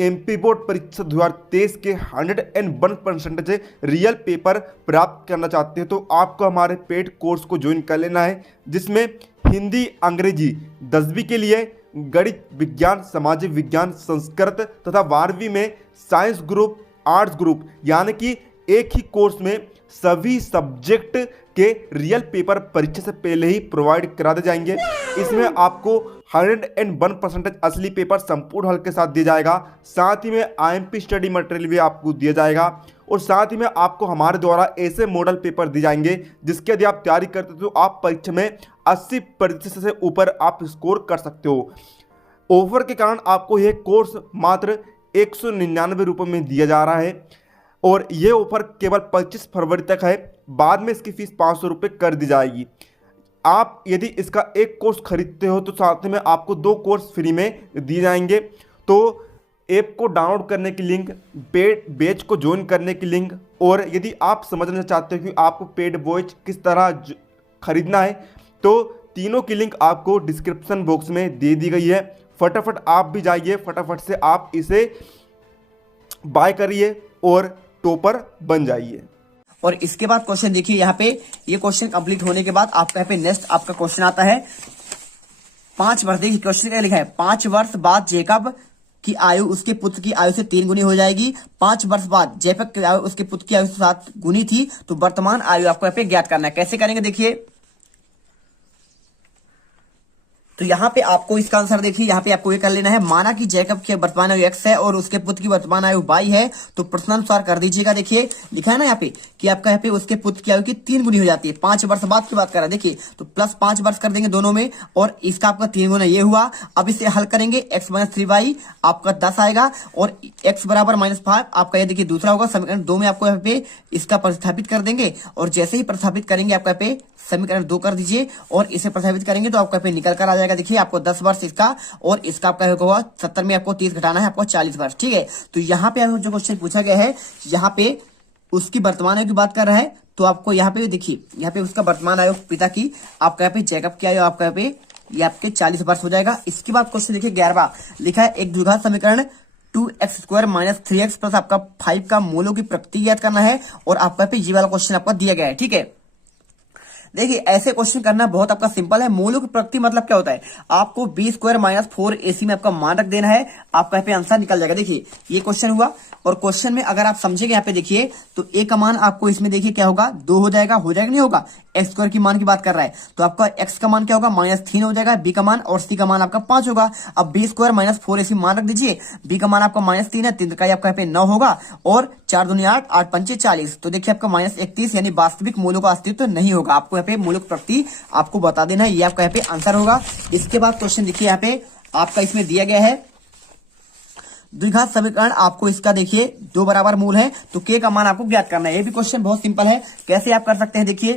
MP बोर्ड परीक्षा 2023 के 101% रियल पेपर प्राप्त करना चाहते हैं तो आपको हमारे पेड कोर्स को ज्वाइन कर लेना है, जिसमें हिंदी, अंग्रेजी 10वीं के लिए, गणित, विज्ञान, सामाजिक विज्ञान, संस्कृत तथा 12वीं में साइंस ग्रुप, आर्ट्स ग्रुप, यानी कि एक ही कोर्स में सभी सब्जेक्ट के रियल पेपर परीक्षा से पहले ही प्रोवाइड करा दिए जाएंगे। इसमें आपको 101% असली पेपर संपूर्ण हल के साथ दिया जाएगा। साथ ही में IMP स्टडी मटेरियल भी आपको दिया जाएगा। और साथ ही में आपको हमारे द्वारा ऐसे मॉडल पेपर दिए जाएंगे जिसके यदि आप तैयारी करते हो तो आप परीक्षा में 80% से ऊपर आप स्कोर कर सकते हो। ऑफर के कारण आपको यह कोर्स मात्र 199 रुपये में दिया जा रहा है और ये ऑफर केवल 25 फरवरी तक है। बाद में इसकी फीस 500 रुपये कर दी जाएगी। आप यदि इसका एक कोर्स खरीदते हो तो साथ में आपको 2 कोर्स फ्री में दिए जाएंगे। तो ऐप को डाउनलोड करने की लिंक, बैच को ज्वाइन करने की लिंक, और यदि आप समझना चाहते हो कि आपको पेड बैच किस तरह खरीदना है तो तीनों की लिंक आपको डिस्क्रिप्शन बॉक्स में दे दी गई है। फटाफट आप भी जाइए, फटाफट से आप इसे बाय करिए और टॉपर बन जाइए। और इसके बाद क्वेश्चन देखिए, यहाँ पे ये क्वेश्चन कंप्लीट होने के बाद आपका यहाँ पे नेक्स्ट आपका क्वेश्चन आता है 5 वर्ष। देखिए क्वेश्चन क्या लिखा है, 5 वर्ष बाद जेकब की आयु उसके पुत्र की आयु से 3 गुनी हो जाएगी। 5 वर्ष बाद जेकब की आयु उसके पुत्र की आयु से 7 गुनी थी, तो वर्तमान आयु आपको यहाँ पे ज्ञात करना है। कैसे करेंगे देखिए, तो यहाँ पे आपको इसका आंसर देखिए, यहाँ पे आपको ये कर लेना है, माना कि जैकब की वर्तमान आयु x है और उसके पुत्र की वर्तमान आयु y है, तो प्रश्नानुसार कर दीजिएगा। देखिए लिखा है ना यहाँ पे कि आपका यहाँ पे उसके पुत्र की आयु की 3 गुनी हो जाती है। 5 वर्ष बाद की बात कर रहा है, देखिए तो प्लस 5 वर्ष कर देंगे दोनों में और इसका आपका 3 गुना ये हुआ। अब इसे हल करेंगे, x - 3y आपका 10 आएगा और x बराबर -5 आपका ये देखिए दूसरा होगा। समीकरण 2 में आपको यहाँ पे इसका प्रतिस्थापित कर देंगे और जैसे ही प्रतिस्थापित करेंगे आपका यहाँ पे समीकरण 2 कर दीजिए और इसे प्रतिस्थापित करेंगे तो आपका यहाँ पे निकल कर आ जाएगा। देखिए आपको 10 वर्ष इसका और इसका आपका होगा 70 में आपको 30 घटाना है, आपको 40 वर्ष। ठीक है, तो यहाँ पे जो क्वेश्चन पूछा गया है, यहाँ पे उसकी वर्तमान आयु की बात कर रहा है, तो आपको यहाँ पे देखिए, यहाँ पे उसका वर्तमान आयु पिता की, आपका यहाँ पे जैकब की आयु आपका यहाँ पे ये आपके 40 वर्ष हो जाएगा। इसके बाद क्वेश्चन देखिए 11वां लिखा है, एक द्विघात समीकरण 2x² - 3x प्लस आपका 5 का मूलों की प्रकृति ज्ञात करना है और आपका यहाँ पे ये वाला क्वेश्चन आपका दिया गया है। ठीक है, देखिए ऐसे क्वेश्चन करना बहुत आपका सिंपल है। मूलों की प्रकृति मतलब क्या होता है, आपको b² - 4ac में आपका मान रख देना है, आपका यहाँ पे आंसर निकल जाएगा। देखिए ये क्वेश्चन हुआ और क्वेश्चन में अगर आप समझेंगे यहाँ पे देखिए तो a का मान आपको इसमें देखिए क्या होगा, 2 हो जाएगा नहीं होगा। x² की मान की बात कर रहा है तो आपका x का मान क्या होगा, -3 हो जाएगा, b का मान और c का मान आपका 5 होगा। अब b² - 4ac मान रख दीजिए, b का मान आपका -3 है, 3 का आपका यहाँ पे 9 होगा और 4 दूनी 8, 8 पंचे 40, तो देखिए आपका -31 यानी वास्तविक मूलों का अस्तित्व तो नहीं होगा। आपको यहाँ पे मूलों की प्रकृति आपको बता देना है, ये आपका यहाँ पे आंसर होगा। इसके बाद क्वेश्चन देखिए यहाँ पे आपका इसमें दिया गया है द्विघात समीकरण, आपको इसका देखिए 2 बराबर मूल है तो k का मान आपको ज्ञात करना है। ये भी क्वेश्चन बहुत सिंपल है, कैसे आप कर सकते हैं देखिए,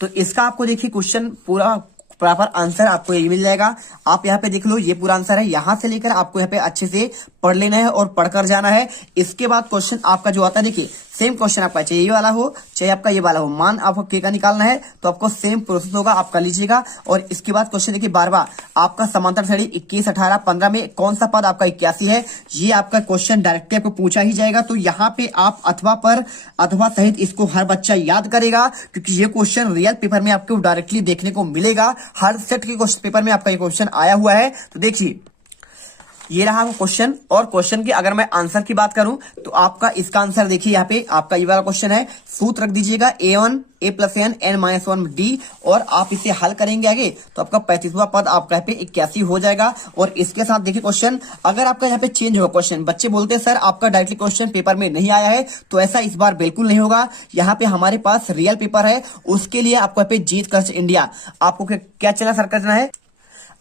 तो इसका आपको देखिए क्वेश्चन पूरा प्रॉपर आंसर आपको ये मिल जाएगा। आप यहाँ पे देख लो, ये पूरा आंसर है, यहाँ से लेकर आपको यहाँ पे अच्छे से पढ़ लेना है और पढ़कर जाना है। इसके बाद क्वेश्चन आपका जो आता है देखिए सेम क्वेश्चन आपका, चाहे ये वाला हो चाहे आपका ये वाला हो, मान आपको के का निकालना है तो आपको सेम प्रोसेस होगा, आप कर लीजिएगा। और इसके बाद क्वेश्चन देखिए 12वां, आपका समांतर श्रेणी 21, 18, 15 में कौन सा पद आपका 81 है, ये आपका क्वेश्चन डायरेक्टली आपको पूछा ही जाएगा। तो यहाँ पे आप अथवा पर अथवा सहित इसको हर बच्चा याद करेगा, क्योंकि ये क्वेश्चन रियल पेपर में आपको डायरेक्टली देखने को मिलेगा। हर सेट के क्वेश्चन पेपर में आपका ये क्वेश्चन आया हुआ है। तो देखिए ये रहा वो क्वेश्चन, और क्वेश्चन की अगर मैं आंसर की बात करूं तो आपका इसका आंसर देखिए यहाँ पे आपका ये वाला क्वेश्चन है, सूत्र रख दीजिएगा a1 a + n n - 1 d और आप इसे हल करेंगे आगे तो आपका 35वां पद आपका यहाँ पे 81 हो जाएगा। और इसके साथ देखिए क्वेश्चन अगर आपका यहाँ पे चेंज होगा क्वेश्चन, बच्चे बोलते हैं सर आपका डायरेक्टली क्वेश्चन पेपर में नहीं आया है, तो ऐसा इस बार बिल्कुल नहीं होगा। यहाँ पे हमारे पास रियल पेपर है, उसके लिए आपको यहाँ पे जीत कर्ज इंडिया, आपको क्या चैनल सर्च करना है,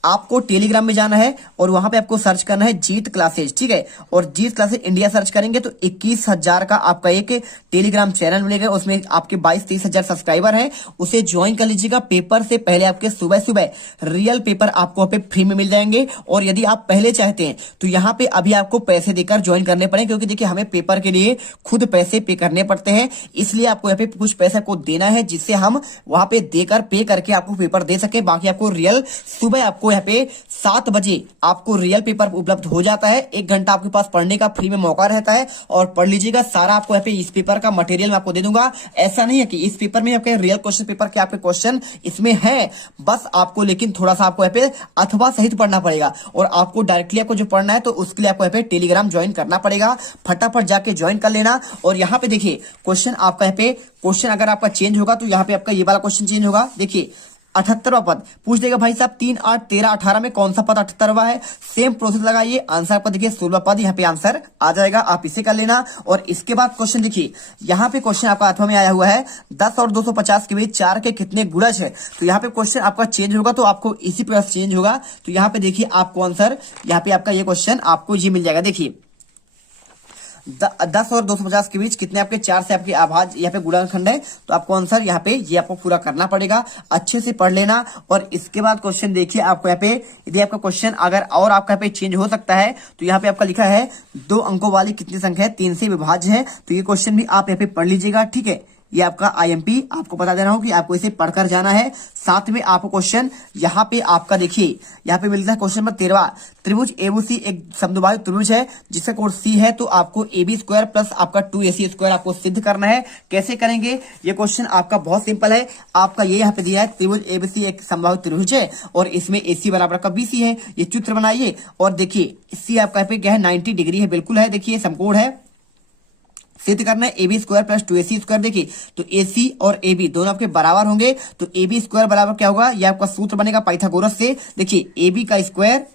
आपको टेलीग्राम में जाना है और वहां पे आपको सर्च करना है जीत क्लासेज। ठीक है, और जीत क्लासेज इंडिया सर्च करेंगे तो 21,000 का आपका एक टेलीग्राम चैनल मिलेगा, उसमें आपके 22-23 हजार सब्सक्राइबर हैं, उसे ज्वाइन कर लीजिएगा। पेपर से पहले आपके सुबह सुबह रियल पेपर आपको वहां पे फ्री में मिल जाएंगे। और यदि आप पहले चाहते हैं तो यहाँ पे अभी आपको पैसे देकर ज्वाइन करने पड़े, क्योंकि देखिए हमें पेपर के लिए खुद पैसे पे करने पड़ते हैं, इसलिए आपको यहाँ पे कुछ पैसा को देना है जिससे हम वहां पे देकर पे करके आपको पेपर दे सके। बाकी आपको रियल सुबह आपको यहाँ पे 7 बजे आपको रियल पेपर उपलब्ध हो जाता है, 1 घंटा आपके पास पढ़ने का फ्री में मौका रहता है और पढ़ लीजिएगा। सारा आपको यहाँ पे इस पेपर का मटेरियल मैं आपको दे दूंगा। ऐसा नहीं है कि इस पेपर में आपके रियल क्वेश्चन पेपर के आपके क्वेश्चन इसमें है, बस आपको लेकिन थोड़ा सा आपको यहाँ पे अथवा सहित पढ़ना पड़ेगा। और आपको डायरेक्टली आपको जो पढ़ना है तो उसके लिए आपको यहाँ पे टेलीग्राम ज्वाइन करना पड़ेगा, फटाफट जाके ज्वाइन कर लेना। और यहाँ पे देखिए क्वेश्चन आपका यहाँ पे क्वेश्चन अगर आपका चेंज होगा तो यहाँ पे आपका ये वाला क्वेश्चन चेंज होगा। देखिए 78वां पद पूछ लेगा भाई साहब 3, 8, 13, 18 में कौन सा पद 78वां है। सेम प्रोसेस लगाइए, आंसर आपका देखिए 16वां पद यहाँ पे आंसर आ जाएगा, आप इसे कर लेना। और इसके बाद क्वेश्चन देखिए, यहाँ पे क्वेश्चन आपका 8वां में आया हुआ है 10 और 250 के बीच 4 के कितने गुणज है। तो यहाँ पे क्वेश्चन आपका चेंज होगा, तो आपको इसी प्रकार चेंज होगा। तो यहाँ पे देखिए आपको आंसर, यहाँ पे आपका ये क्वेश्चन आपको ये मिल जाएगा। देखिए 10 और 250 के बीच कितने आपके 4 से आपके आभाज्य यहाँ पे गुणनखंड है। तो आपको आंसर यहाँ पे ये आपको पूरा करना पड़ेगा, अच्छे से पढ़ लेना। और इसके बाद क्वेश्चन देखिए आपको यहाँ पे, यदि आपका क्वेश्चन अगर और आपका यहाँ पे चेंज हो सकता है तो यहाँ पे आपका लिखा है 2 अंकों वाली कितनी संख्या है 3 से विभाज्य है। तो ये क्वेश्चन भी आप यहाँ पे पढ़ लीजिएगा, ठीक है। ये आपका आईएमपी आपको बता दे रहा हूं कि आपको इसे पढ़कर जाना है। साथ में आपको क्वेश्चन यहाँ पे आपका देखिए, यहाँ पे मिलता है क्वेश्चन नंबर 13, त्रिभुज एबीसी एक समद्विबाहु त्रिभुज है जिसका कोण सी है। तो आपको AB स्क्वायर प्लस आपका 2AC स्क्वायर आपको सिद्ध करना है। कैसे करेंगे ये क्वेश्चन आपका बहुत सिंपल है। आपका ये यहाँ पे दिया है त्रिभुज एबीसी एक समबाहु त्रिभुज है और इसमें AC बराबर का BC है। ये चित्र बनाइए और देखिए सी आपका यहाँ पे क्या है 90 डिग्री है, बिल्कुल है। देखिए समकोण है, सिद्ध करना है AB square plus 2AC square. देखिए तो AC और AB दोनों आपके बराबर होंगे, तो AB स्क्वायर बराबर क्या होगा, ये आपका सूत्र बनेगा पाइथागोरस से। देखिए AB का स्क्वायर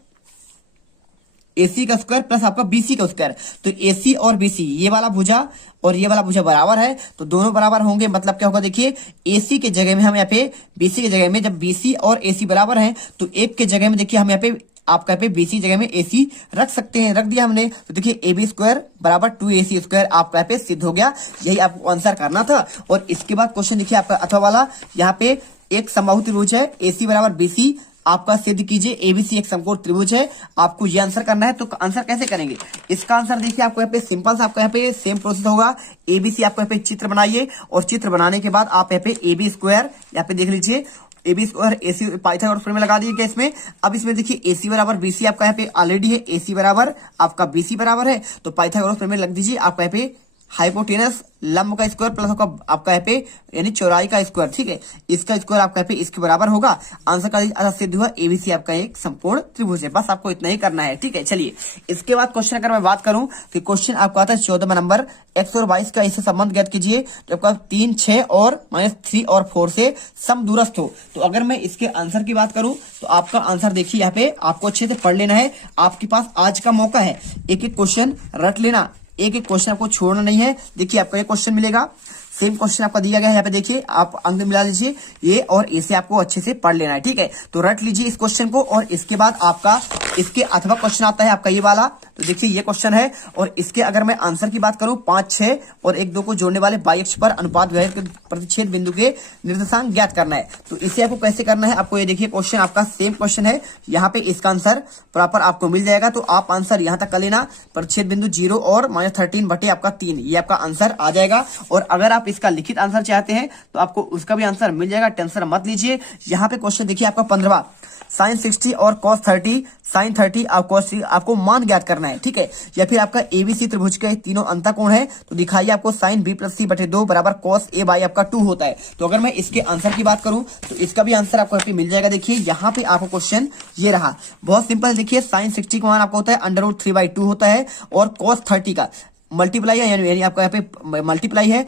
AC का स्क्वायर प्लस आपका BC का स्क्वायर। तो AC और BC ये वाला भुजा और ये वाला भुजा बराबर है, तो दोनों बराबर होंगे। मतलब क्या होगा, देखिए AC के जगह में हम यहाँ पे BC के जगह में, जब BC और AC बराबर हैं तो एक के जगह में देखिए हम यहाँ पे आपका पे BC जगह में AC रख सकते हैं, रख दिया हमने। तो देखिए AB स्क्वायर बराबर 2AC स्क्वायर आपका पे सिद्ध हो गया। यही आपको आंसर करना था। और इसके बाद क्वेश्चन देखिए आपका अथवा वाला, यहाँ पे एक समबाहु त्रिभुज है AC बराबर BC, आपका सिद्ध कीजिए ABC एक समकोण त्रिभुज है। आपको ये आंसर करना है। तो आंसर कैसे करेंगे, इसका आंसर देखिए आपको यहाँ पे सिंपल सा आपको यहाँ पे सेम प्रोसेस होगा। ABC आपको यहाँ पे चित्र बनाइए और चित्र बनाने के बाद आप यहाँ पे AB स्क्वायर यहाँ पे देख लीजिए, AB स्क्वायर AC पाइथागोरस प्रमेय लगा दिए इसमें। अब इसमें देखिए AC बराबर BC आपका यहाँ पे ऑलरेडी है, AC बराबर आपका BC बराबर है, तो पाइथागोरस प्रमेय लग दीजिए। आपका यहाँ पे हाइपोटेनस लंब का स्क्वायर प्लस आपका यहाँ पे यानी चौड़ाई का स्क्वायर, ठीक है, इसका स्क्वायर आपका यहाँ पे इसके बराबर होगा। आंसर का सिद्ध हुआ ABC आपका एक संपूर्ण त्रिभुज है। बस आपको इतना ही करना है, ठीक है। चलिए इसके बाद क्वेश्चन अगर मैं बात करूं तो क्वेश्चन आपको आता है 14वां नंबर, x और y का इससे संबंध ज्ञात कीजिए तो आपका 3, 6 और -3 और 4 से समदूरस्थ हो। तो अगर मैं इसके आंसर की बात करूं तो आपका आंसर देखिए यहाँ पे आपको अच्छे से पढ़ लेना है। आपके पास आज का मौका है, एक एक क्वेश्चन रट लेना, एक एक क्वेश्चन आपको छोड़ना नहीं है। देखिए आपको ये क्वेश्चन मिलेगा, सेम क्वेश्चन आपका दिया गया है यहाँ पे, देखिए आप अंक मिला लीजिए ये और इसे आपको अच्छे से पढ़ लेना है, ठीक है। तो रट लीजिए इस क्वेश्चन को। और इसके बाद आपका इसके अथवा क्वेश्चन आता है आपका ये वाला। तो देखिए ये क्वेश्चन है और इसके अगर मैं आंसर की बात करूं 5, 6 और 1, 2 को जोड़ने वाले y अक्ष पर अनुपात विभाजक के प्रतिच्छेद बिंदु के निर्देशांक ज्ञात करना है। तो इसे आपको कैसे करना है, आपको ये देखिए क्वेश्चन आपका सेम क्वेश्चन है, यहाँ पे इसका आंसर प्रॉपर आपको मिल जाएगा। तो आप आंसर यहाँ तक कर लेना, प्रतिच्छेद बिंदु 0 और -13 बटे आपका 3, ये आपका आंसर आ जाएगा। और अगर आप इसका लिखित आंसर चाहते हैं तो आपको उसका भी आंसर मिल जाएगा, टेंशन मत लीजिए। यहाँ पे क्वेश्चन देखिए आपका 15वां, sin 60 और cos 30, sin 30 और cos 30 आपको मान ज्ञात करना है, ठीक है। या फिर आपका ABC त्रिभुज के तीनों अंतःकोण है, तो दिखाइए आपको sin B + C बटे 2 बराबर cos A बाई आपका 2 होता है। तो अगर मैं इसके आंसर की बात करूं तो इसका भी आंसर आपको यहाँ पे मिल जाएगा। देखिए यहाँ पे आपको क्वेश्चन ये रहा, बहुत सिंपल। देखिए sin 60 का मान आपको होता है √3/2 होता है और cos 30 का मल्टीप्लाई है, यानी आपका यहाँ पे मल्टीप्लाई है,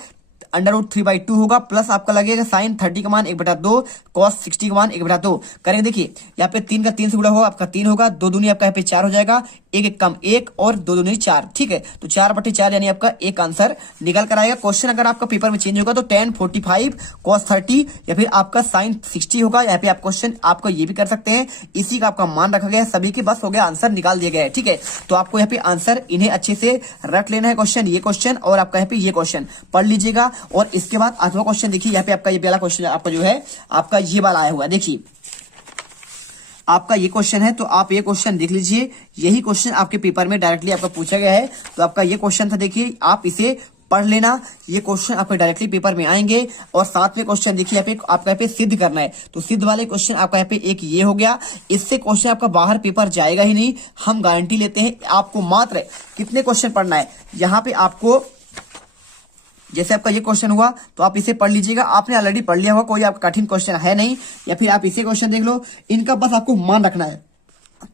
√3/2 होगा, प्लस आपका लगेगा sin 30 का मान 1/2, cos 60 का मान 1/2 करेंगे। देखिए यहाँ पे 3 का 3 से गुणा होगा, आपका 3 होगा, 2 दूनी आपका यहाँ पे 4 हो जाएगा, 1 1 कम 1 और 2 दूनी 4, ठीक है। तो 4/4 यानी आपका एक आंसर निकल कर आएगा। क्वेश्चन अगर आपका पेपर में चेंज होगा तो tan 45 cos 30 या फिर आपका sin 60 होगा। यहाँ पे आप क्वेश्चन आपको ये भी कर सकते हैं, इसी का आपका मान रखा गया है, सभी के बस हो गया, आंसर निकाल दिया गया है, ठीक है। तो आपको यहाँ पे आंसर इन्हें अच्छे से रट लेना है, क्वेश्चन ये क्वेश्चन और आपका यहाँ पे ये क्वेश्चन पढ़ लीजिएगा। और इसके बाद अथवा क्वेश्चन देखिए यहाँ पे आपका ये पहला क्वेश्चन आपका जो है आपका ये वाला आया हुआ है। देखिए आपका ये क्वेश्चन है, तो आप ये क्वेश्चन देख लीजिए, यही क्वेश्चन आपके पेपर में डायरेक्टली आपका पूछा गया है। तो आपका ये क्वेश्चन था, देखिए आप इसे पढ़ लेना, ये क्वेश्चन आपके डायरेक्टली पेपर में आएंगे। और साथ में क्वेश्चन देखिए यहाँ पे आपका यहाँ पे सिद्ध करना है, तो सिद्ध वाले क्वेश्चन आपका यहाँ पे एक ये हो गया, इससे क्वेश्चन आपका बाहर पेपर जाएगा ही नहीं, हम गारंटी लेते हैं। आपको मात्र कितने क्वेश्चन पढ़ना है, यहाँ पे आपको जैसे आपका ये क्वेश्चन हुआ तो आप इसे पढ़ लीजिएगा, आपने ऑलरेडी पढ़ लिया होगा, कोई आपका कठिन क्वेश्चन है नहीं। या फिर आप इसे क्वेश्चन देख लो, इनका बस आपको मान रखना है,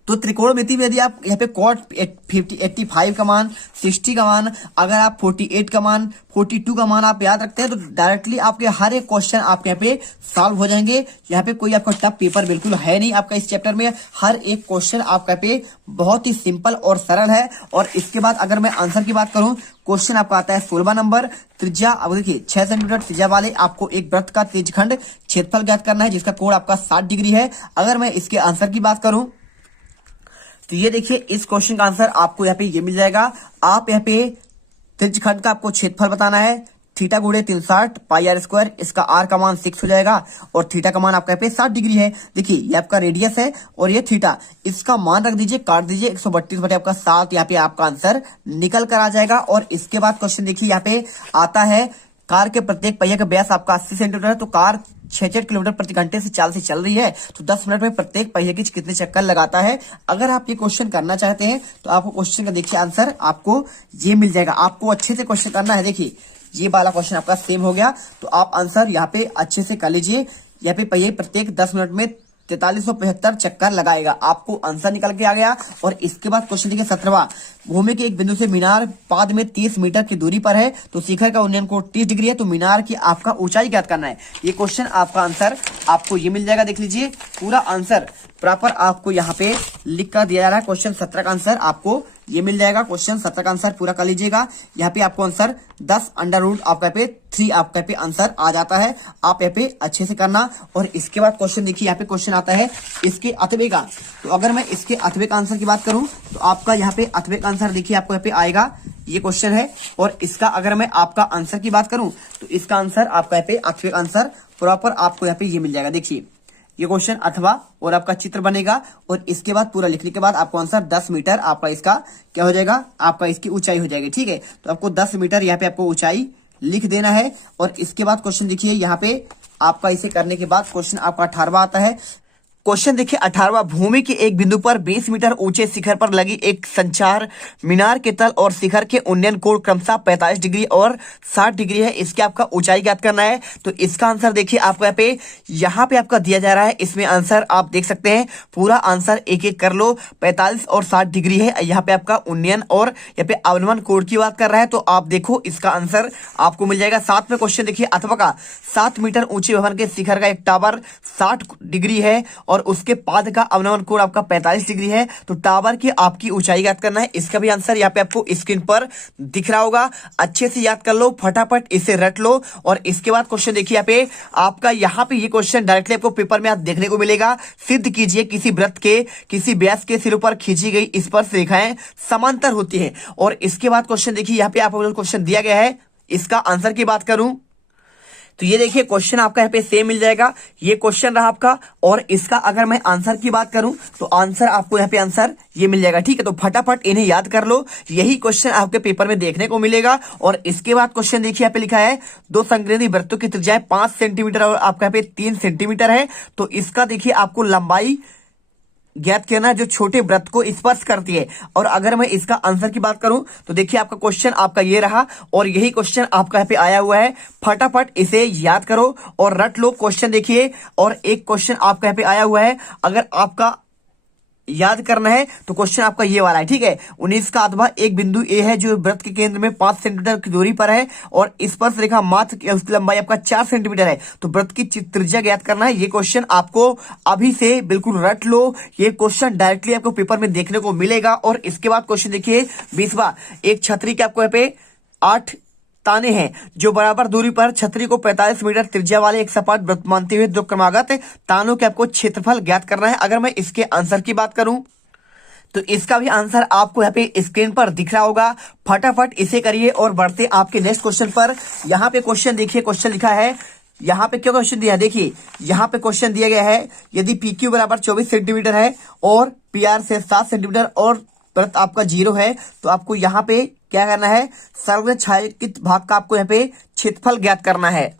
तो त्रिकोणमिति में यदि आप यहाँ पे कॉट 85 का मान, 60 का मान, अगर आप 48 का मान, 42 का मान आप याद रखते हैं तो डायरेक्टली आपके हर एक क्वेश्चन आपके यहाँ पे सॉल्व हो जाएंगे। यहाँ पे कोई आपका टफ पेपर बिल्कुल है नहीं आपका इस चैप्टर में। हर एक क्वेश्चन आपका पे बहुत ही सिंपल और सरल है। और इसके बाद अगर मैं आंसर की बात करूं, क्वेश्चन आपका आता है 16 नंबर। त्रिज्या, अब देखिए 6 सेंटीमीटर त्रिज्या वाले आपको एक वृत्त का त्रिज्यखंड क्षेत्रफल ज्ञात करना है जिसका कोण आपका 60 डिग्री है। अगर मैं इसके आंसर की बात करूं तो ये देखिए इस क्वेश्चन का आंसर आपको यहाँ पे ये मिल जाएगा। आप यहाँ पे त्रिज्यखंड का आपको क्षेत्रफल बताना है, थीटा गुणे 360 पाई आर स्क्वायर, इसका आर का मान 6 हो जाएगा और थीटा का मान आपका यहाँ पे 60 डिग्री है। देखिए ये आपका रेडियस है और ये थीटा, इसका मान रख दीजिए, काट दीजिए 132 बटे आपका 7, यहाँ पे आपका आंसर निकल कर आ जाएगा। और इसके बाद क्वेश्चन देखिए यहाँ पे आता है, कार के प्रत्येक पहिए का व्यास आपका 80 सेंटीमीटर है, तो कार 66 किलोमीटर प्रति घंटे से चाल से चल रही है, तो 10 मिनट में प्रत्येक पहिए की कितने चक्कर लगाता है। अगर आप ये क्वेश्चन करना चाहते हैं तो आपको क्वेश्चन का देखिए आंसर आपको ये मिल जाएगा। आपको अच्छे से क्वेश्चन करना है। देखिए ये वाला क्वेश्चन आपका सेम हो गया, तो आप आंसर यहाँ पे अच्छे से कर लीजिए। यहाँ पे पहिए प्रत्येक 10 मिनट में 4375 चक्कर लगाएगा, आपको आंसर निकल के आ गया। और इसके बाद क्वेश्चन देखिए 17वां, भूमि के एक बिंदु से मीनार पाद में 30 मीटर की दूरी पर है, तो शिखर का उन्नयन कोण 30 डिग्री है, तो मीनार की आपका ऊंचाई ज्ञात करना है। ये क्वेश्चन आपका आंसर आपको ये मिल जाएगा। देख लीजिए पूरा आंसर प्रॉपर आपको यहाँ पे लिख कर दिया जा रहा है। क्वेश्चन 17 का आंसर आपको ये मिल जाएगा। क्वेश्चन 17 का आंसर पूरा कर लीजिएगा। यहाँ पे आपको आंसर 10 अंडर रूट आपका पे 3 आपका पे आंसर आ जाता है। आप यहाँ पे अच्छे से करना। और इसके बाद क्वेश्चन देखिए, यहाँ पे क्वेश्चन आता है इसके अथवे का। तो अगर मैं इसके अथवे का आंसर की बात करूं तो आपका यहाँ पे अथवे का आंसर देखिए आपको यहाँ पे आएगा, ये क्वेश्चन है। और इसका अगर मैं आपका आंसर की बात करूं तो इसका आंसर आपका यहाँ पे अथवे का आंसर प्रॉपर आपको यहाँ पे ये मिल जाएगा। देखिए ये क्वेश्चन अथवा और आपका चित्र बनेगा और इसके बाद पूरा लिखने के बाद आपको आंसर 10 मीटर आपका इसका क्या हो जाएगा, आपका इसकी ऊंचाई हो जाएगी। ठीक है, तो आपको 10 मीटर यहाँ पे आपको ऊंचाई लिख देना है। और इसके बाद क्वेश्चन देखिए यहाँ पे आपका इसे करने के बाद क्वेश्चन आपका 18वां आता है। क्वेश्चन देखिए 18वां, भूमि के एक बिंदु पर 20 मीटर ऊंचे शिखर पर लगी एक संचार मीनार के तल और शिखर के उन्नयन कोण क्रमशः 45 डिग्री और 60 डिग्री है, इसके आपका ऊंचाई ज्ञात करना है। तो इसका आंसर देखिए आपको यहाँ पे आपका दिया जा रहा है। इसमें आंसर आप देख सकते हैं, पूरा आंसर एक एक कर लो। 45 और 60 डिग्री है, यहाँ पे आपका उन्नयन और यहाँ पे अवनमन कोण की बात कर रहा है। तो आप देखो इसका आंसर आपको मिल जाएगा। 7 में क्वेश्चन देखिए अथवा का, 7 मीटर ऊंचे भवन के शिखर का एक टावर 60 डिग्री है और उसके पाद का अवनमन कोण आपका 45 डिग्री है, तो टावर की आपकी ऊंचाई याद करना है। इसका भी आंसर यहाँ पे आपको स्क्रीन पर दिख रहा होगा, अच्छे से याद कर लो, फटाफट इसे रट लो। और इसके बाद क्वेश्चन देखिए यहाँ पे आपका, यहाँ पे ये क्वेश्चन डायरेक्टली आपको पेपर में आप देखने को मिलेगा। सिद्ध कीजिए किसी वृत्त के किसी व्यास के सिरों पर खींची गई स्पर्श रेखाएं समांतर होती हैं। और इसके बाद क्वेश्चन देखिए यहाँ पे आपको क्वेश्चन दिया गया है, इसका आंसर की बात करूं तो ये देखिए क्वेश्चन आपका यहाँ पे सेम मिल जाएगा। ये क्वेश्चन रहा आपका। और इसका अगर मैं आंसर की बात करूं तो आंसर आपको यहाँ पे आंसर ये मिल जाएगा। ठीक है, तो फटाफट इन्हें याद कर लो, यही क्वेश्चन आपके पेपर में देखने को मिलेगा। और इसके बाद क्वेश्चन देखिए यहाँ पे लिखा है, दो संकेंद्री वृत्तों की त्रिज्या 5 सेंटीमीटर और आपका यहाँ पे 3 सेंटीमीटर है। तो इसका देखिए आपको लंबाई ज्ञात करना जो छोटे वृत्त को स्पर्श करती है। और अगर मैं इसका आंसर की बात करूं तो देखिए आपका क्वेश्चन आपका ये रहा और यही क्वेश्चन आपका यहाँ पे आया हुआ है। फटाफट इसे याद करो और रट लो क्वेश्चन देखिए। और एक क्वेश्चन आपका यहाँ पे आया हुआ है, अगर आपका याद करना है तो क्वेश्चन आपका ये वाला है। ठीक है, 19 का अथवा एक बिंदु ए है जो वृत्त के केंद्र में 5 सेंटीमीटर की दूरी पर है और स्पर्श रेखा मात्र उसकी लंबाई आपका 4 सेंटीमीटर है, तो वृत्त की त्रिज्या ज्ञात करना है। ये क्वेश्चन आपको अभी से बिल्कुल रट लो, ये क्वेश्चन डायरेक्टली आपको पेपर में देखने को मिलेगा। और इसके बाद क्वेश्चन देखिए 20वां, एक छतरी के आपको यहाँ पे 8 ताने हैं जो बराबर दूरी पर छतरी को 45 मीटर त्रिज्या वाले एक सपाट वृत्त मानते हुए दो क्रमागत तानों के आपको क्षेत्रफल ज्ञात करना है। अगर मैं इसके आंसर की बात करूं तो इसका भी आंसर आपको यहाँ पे स्क्रीन पर दिख रहा होगा। फटाफट इसे करिए और बढ़ते आपके नेक्स्ट क्वेश्चन पर। यहाँ पे क्वेश्चन देखिए, क्वेश्चन लिखा है, यहाँ पे क्या क्वेश्चन दिया है, देखिए यहाँ पे क्वेश्चन दिया गया है, यदि PQ बराबर 24 सेंटीमीटर है और PR से 7 सेंटीमीटर और वृत्त आपका 0 है, तो आपको यहाँ पे क्या करना है, सर्व छायांकित भाग का आपको यहाँ पे क्षेत्रफल ज्ञात करना है।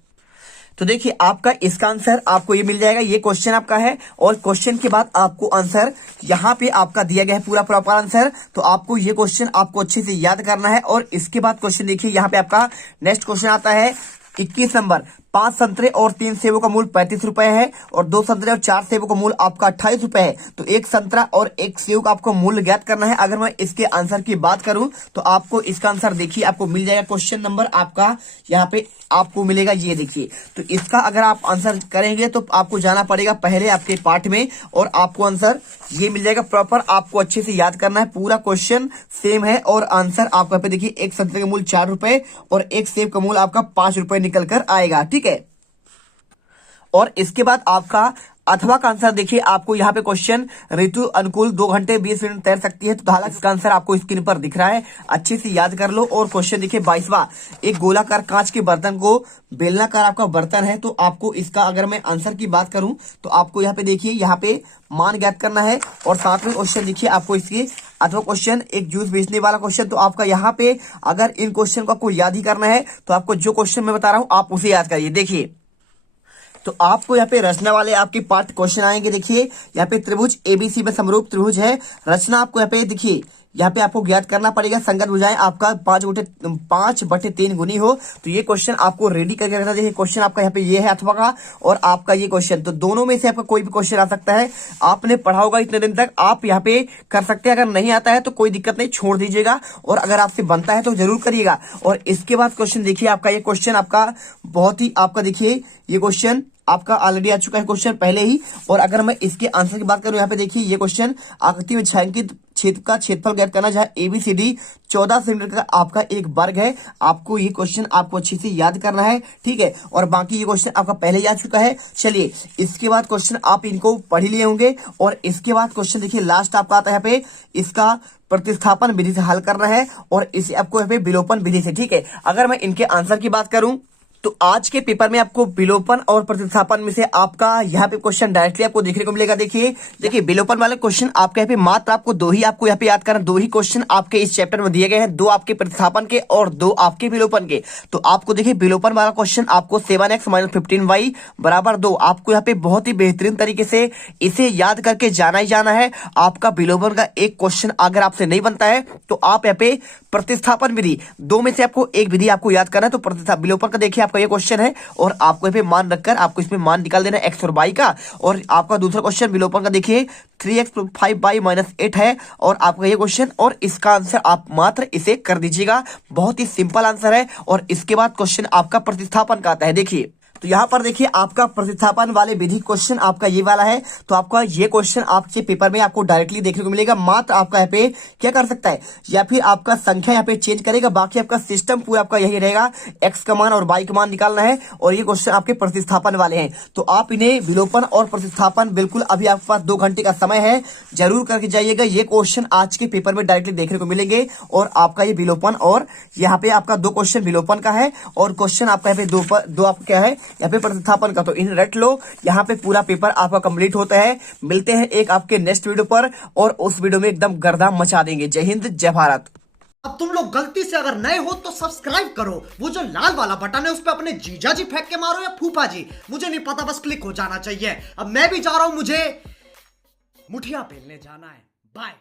तो देखिए आपका इसका आंसर आपको ये मिल जाएगा। ये क्वेश्चन आपका है और क्वेश्चन के बाद आपको आंसर यहाँ पे आपका दिया गया है, पूरा प्रॉपर आंसर। तो आपको ये क्वेश्चन आपको अच्छे से याद करना है। और इसके बाद क्वेश्चन देखिए यहाँ पे आपका नेक्स्ट क्वेश्चन आता है 21 नंबर, 5 संतरे और 3 सेबों का मूल्य 35 रुपए है और 2 संतरे और 4 सेबों का मूल्य आपका 28 रुपए है। तो एक संतरा और एक सेब का आपको मूल्य ज्ञात करना है। अगर मैं इसके आंसर की बात करूं तो आपको इसका आंसर देखिए आपको मिल जाएगा। क्वेश्चन नंबर आपका यहाँ पे आपको मिलेगा, ये देखिए। तो इसका अगर आप आंसर करेंगे तो आपको जाना पड़ेगा पहले आपके पार्ट में और आपको आंसर ये मिल जाएगा प्रॉपर। आपको अच्छे से याद करना है, पूरा क्वेश्चन सेम है और आंसर आपको यहाँ पे देखिए एक संतरे का मूल्य 4 रुपए और एक सेब का मूल्य आपका 5 रुपए निकल कर आएगा, ठीक है। और इसके बाद आपका अथवा का आंसर देखिए, आपको यहाँ पे क्वेश्चन ऋतु अनुकूल 2 घंटे 20 मिनट तैर सकती है। तो हालांकि इसका आंसर आपको स्क्रीन पर दिख रहा है, अच्छे से याद कर लो। और क्वेश्चन देखिए 22वां, एक गोलाकार कांच के बर्तन को बेलनाकार आपका बर्तन है। तो आपको इसका अगर मैं आंसर की बात करूं तो आपको यहाँ पे देखिए यहाँ पे मान ज्ञात करना है और साथ में क्वेश्चन देखिए आपको इसके अथवा क्वेश्चन एक जूस बेचने वाला क्वेश्चन। तो आपका यहाँ पे अगर इन क्वेश्चन को आपको याद ही करना है तो आपको जो क्वेश्चन मैं बता रहा हूँ आप उसे याद करिए। देखिए तो आपको यहाँ पे रचना वाले आपके पार्ट क्वेश्चन आएंगे। देखिए यहाँ पे त्रिभुज एबीसी में समरूप त्रिभुज है। रचना आपको यहाँ पे देखिए यहाँ पे आपको ज्ञात करना पड़ेगा संगत भुजाएं आपका 5/3 गुनी हो। तो ये क्वेश्चन आपको रेडी करके रखना चाहिए। क्वेश्चन आपका यहाँ पे ये है अथवा का और आपका ये क्वेश्चन, तो दोनों में से आपका कोई भी क्वेश्चन आ सकता है। आपने पढ़ा होगा इतने दिन तक, आप यहाँ पे कर सकते हैं। अगर नहीं आता है तो कोई दिक्कत नहीं, छोड़ दीजिएगा और अगर आपसे बनता है तो जरूर करिएगा। और इसके बाद क्वेश्चन देखिए आपका ये क्वेश्चन आपका बहुत ही आपका देखिए ये क्वेश्चन आपका ऑलरेडी आ चुका है क्वेश्चन पहले ही। और अगर मैं इसके आंसर की बात करूं यहाँ पे देखिए ये क्वेश्चन आकृति में छायांकित क्षेत्र का क्षेत्रफल ज्ञात करना, जहां ABCD 14 सेंटीमीटर का आपका एक वर्ग है। आपको ये क्वेश्चन आपको अच्छे से याद करना है, ठीक है। और बाकी ये क्वेश्चन आपका पहले ही आ चुका है। चलिए इसके बाद क्वेश्चन आप इनको पढ़ ही लिए होंगे। और इसके बाद क्वेश्चन देखिए लास्ट आपका आता है यहाँ पे इसका प्रतिस्थापन विधि से हल करना है और इसे आपको यहाँ पे विलोपन विधि से, ठीक है। अगर मैं इनके आंसर की बात करूं तो आज के पेपर में आपको विलोपन और प्रतिस्थापन में से आपका यहाँ पे क्वेश्चन डायरेक्टली आपको देखने को मिलेगा। देखिए विलोपन वाले क्वेश्चन आपके यहाँ पे मात्र आपको 2 ही आपको यहाँ पे याद करना। 2 ही क्वेश्चन आपके इस चैप्टर में दिए गए हैं, 2 आपके प्रतिस्थापन के और 2 आपके विलोपन के। तो आपको देखिए विलोपन वाला क्वेश्चन आपको 7x - 15y = 2। आपको यहाँ पे बहुत ही बेहतरीन तरीके से इसे याद करके जाना ही जाना है। आपका विलोपन का एक क्वेश्चन अगर आपसे नहीं बनता है तो आप यहाँ पे प्रतिस्थापन विधि 2 में से आपको एक विधि आपको याद करना है। तो प्रतिस्थापन विलोपन का देखिए आपका ये क्वेश्चन है और आपको यहाँ पे मान रखकर आपको इसमें मान निकाल देना है x और y का। और आपका दूसरा क्वेश्चन विलोपन का देखिए 3x + 5y - 8 है और आपका ये क्वेश्चन और इसका आंसर आप मात्र इसे कर दीजिएगा। बहुत ही सिंपल आंसर है। और इसके बाद क्वेश्चन आपका प्रतिस्थापन का आता है। देखिए तो यहाँ पर देखिए आपका प्रतिस्थापन वाले विधि क्वेश्चन आपका ये वाला है। तो आपका ये क्वेश्चन आपके पेपर में आपको डायरेक्टली देखने को मिलेगा। मात्र आपका यहाँ पे क्या कर सकता है या फिर आपका संख्या यहाँ पे चेंज करेगा, बाकी आपका सिस्टम पूरा आपका यही रहेगा। x का मान और y का मान निकालना है और ये क्वेश्चन आपके प्रतिस्थापन वाले हैं। तो आप इन्हें विलोपन और प्रतिस्थापन बिल्कुल अभी आपके पास 2 घंटे का समय है, जरूर करके जाइएगा। ये क्वेश्चन आज के पेपर में डायरेक्टली देखने को मिलेंगे। और आपका ये विलोपन और यहाँ पे आपका 2 क्वेश्चन विलोपन का है और क्वेश्चन आपका यहाँ पे 2 आपका क्या है यहाँ पे प्रतिस्थापन का। तो इन रट लो, यहाँ पे पूरा पेपर आपका कंप्लीट होता है। मिलते हैं एक आपके नेक्स्ट वीडियो पर और उस वीडियो में एकदम गर्दा मचा देंगे। जय हिंद जय भारत। अब तुम लोग गलती से अगर नए हो तो सब्सक्राइब करो, वो जो लाल वाला बटन है उस पर अपने जीजा जी फेंक के मारो या फूफा जी, मुझे नहीं पता, बस क्लिक हो जाना चाहिए। अब मैं भी जा रहा हूं, मुझे मुठिया पेलने जाना है। बाय।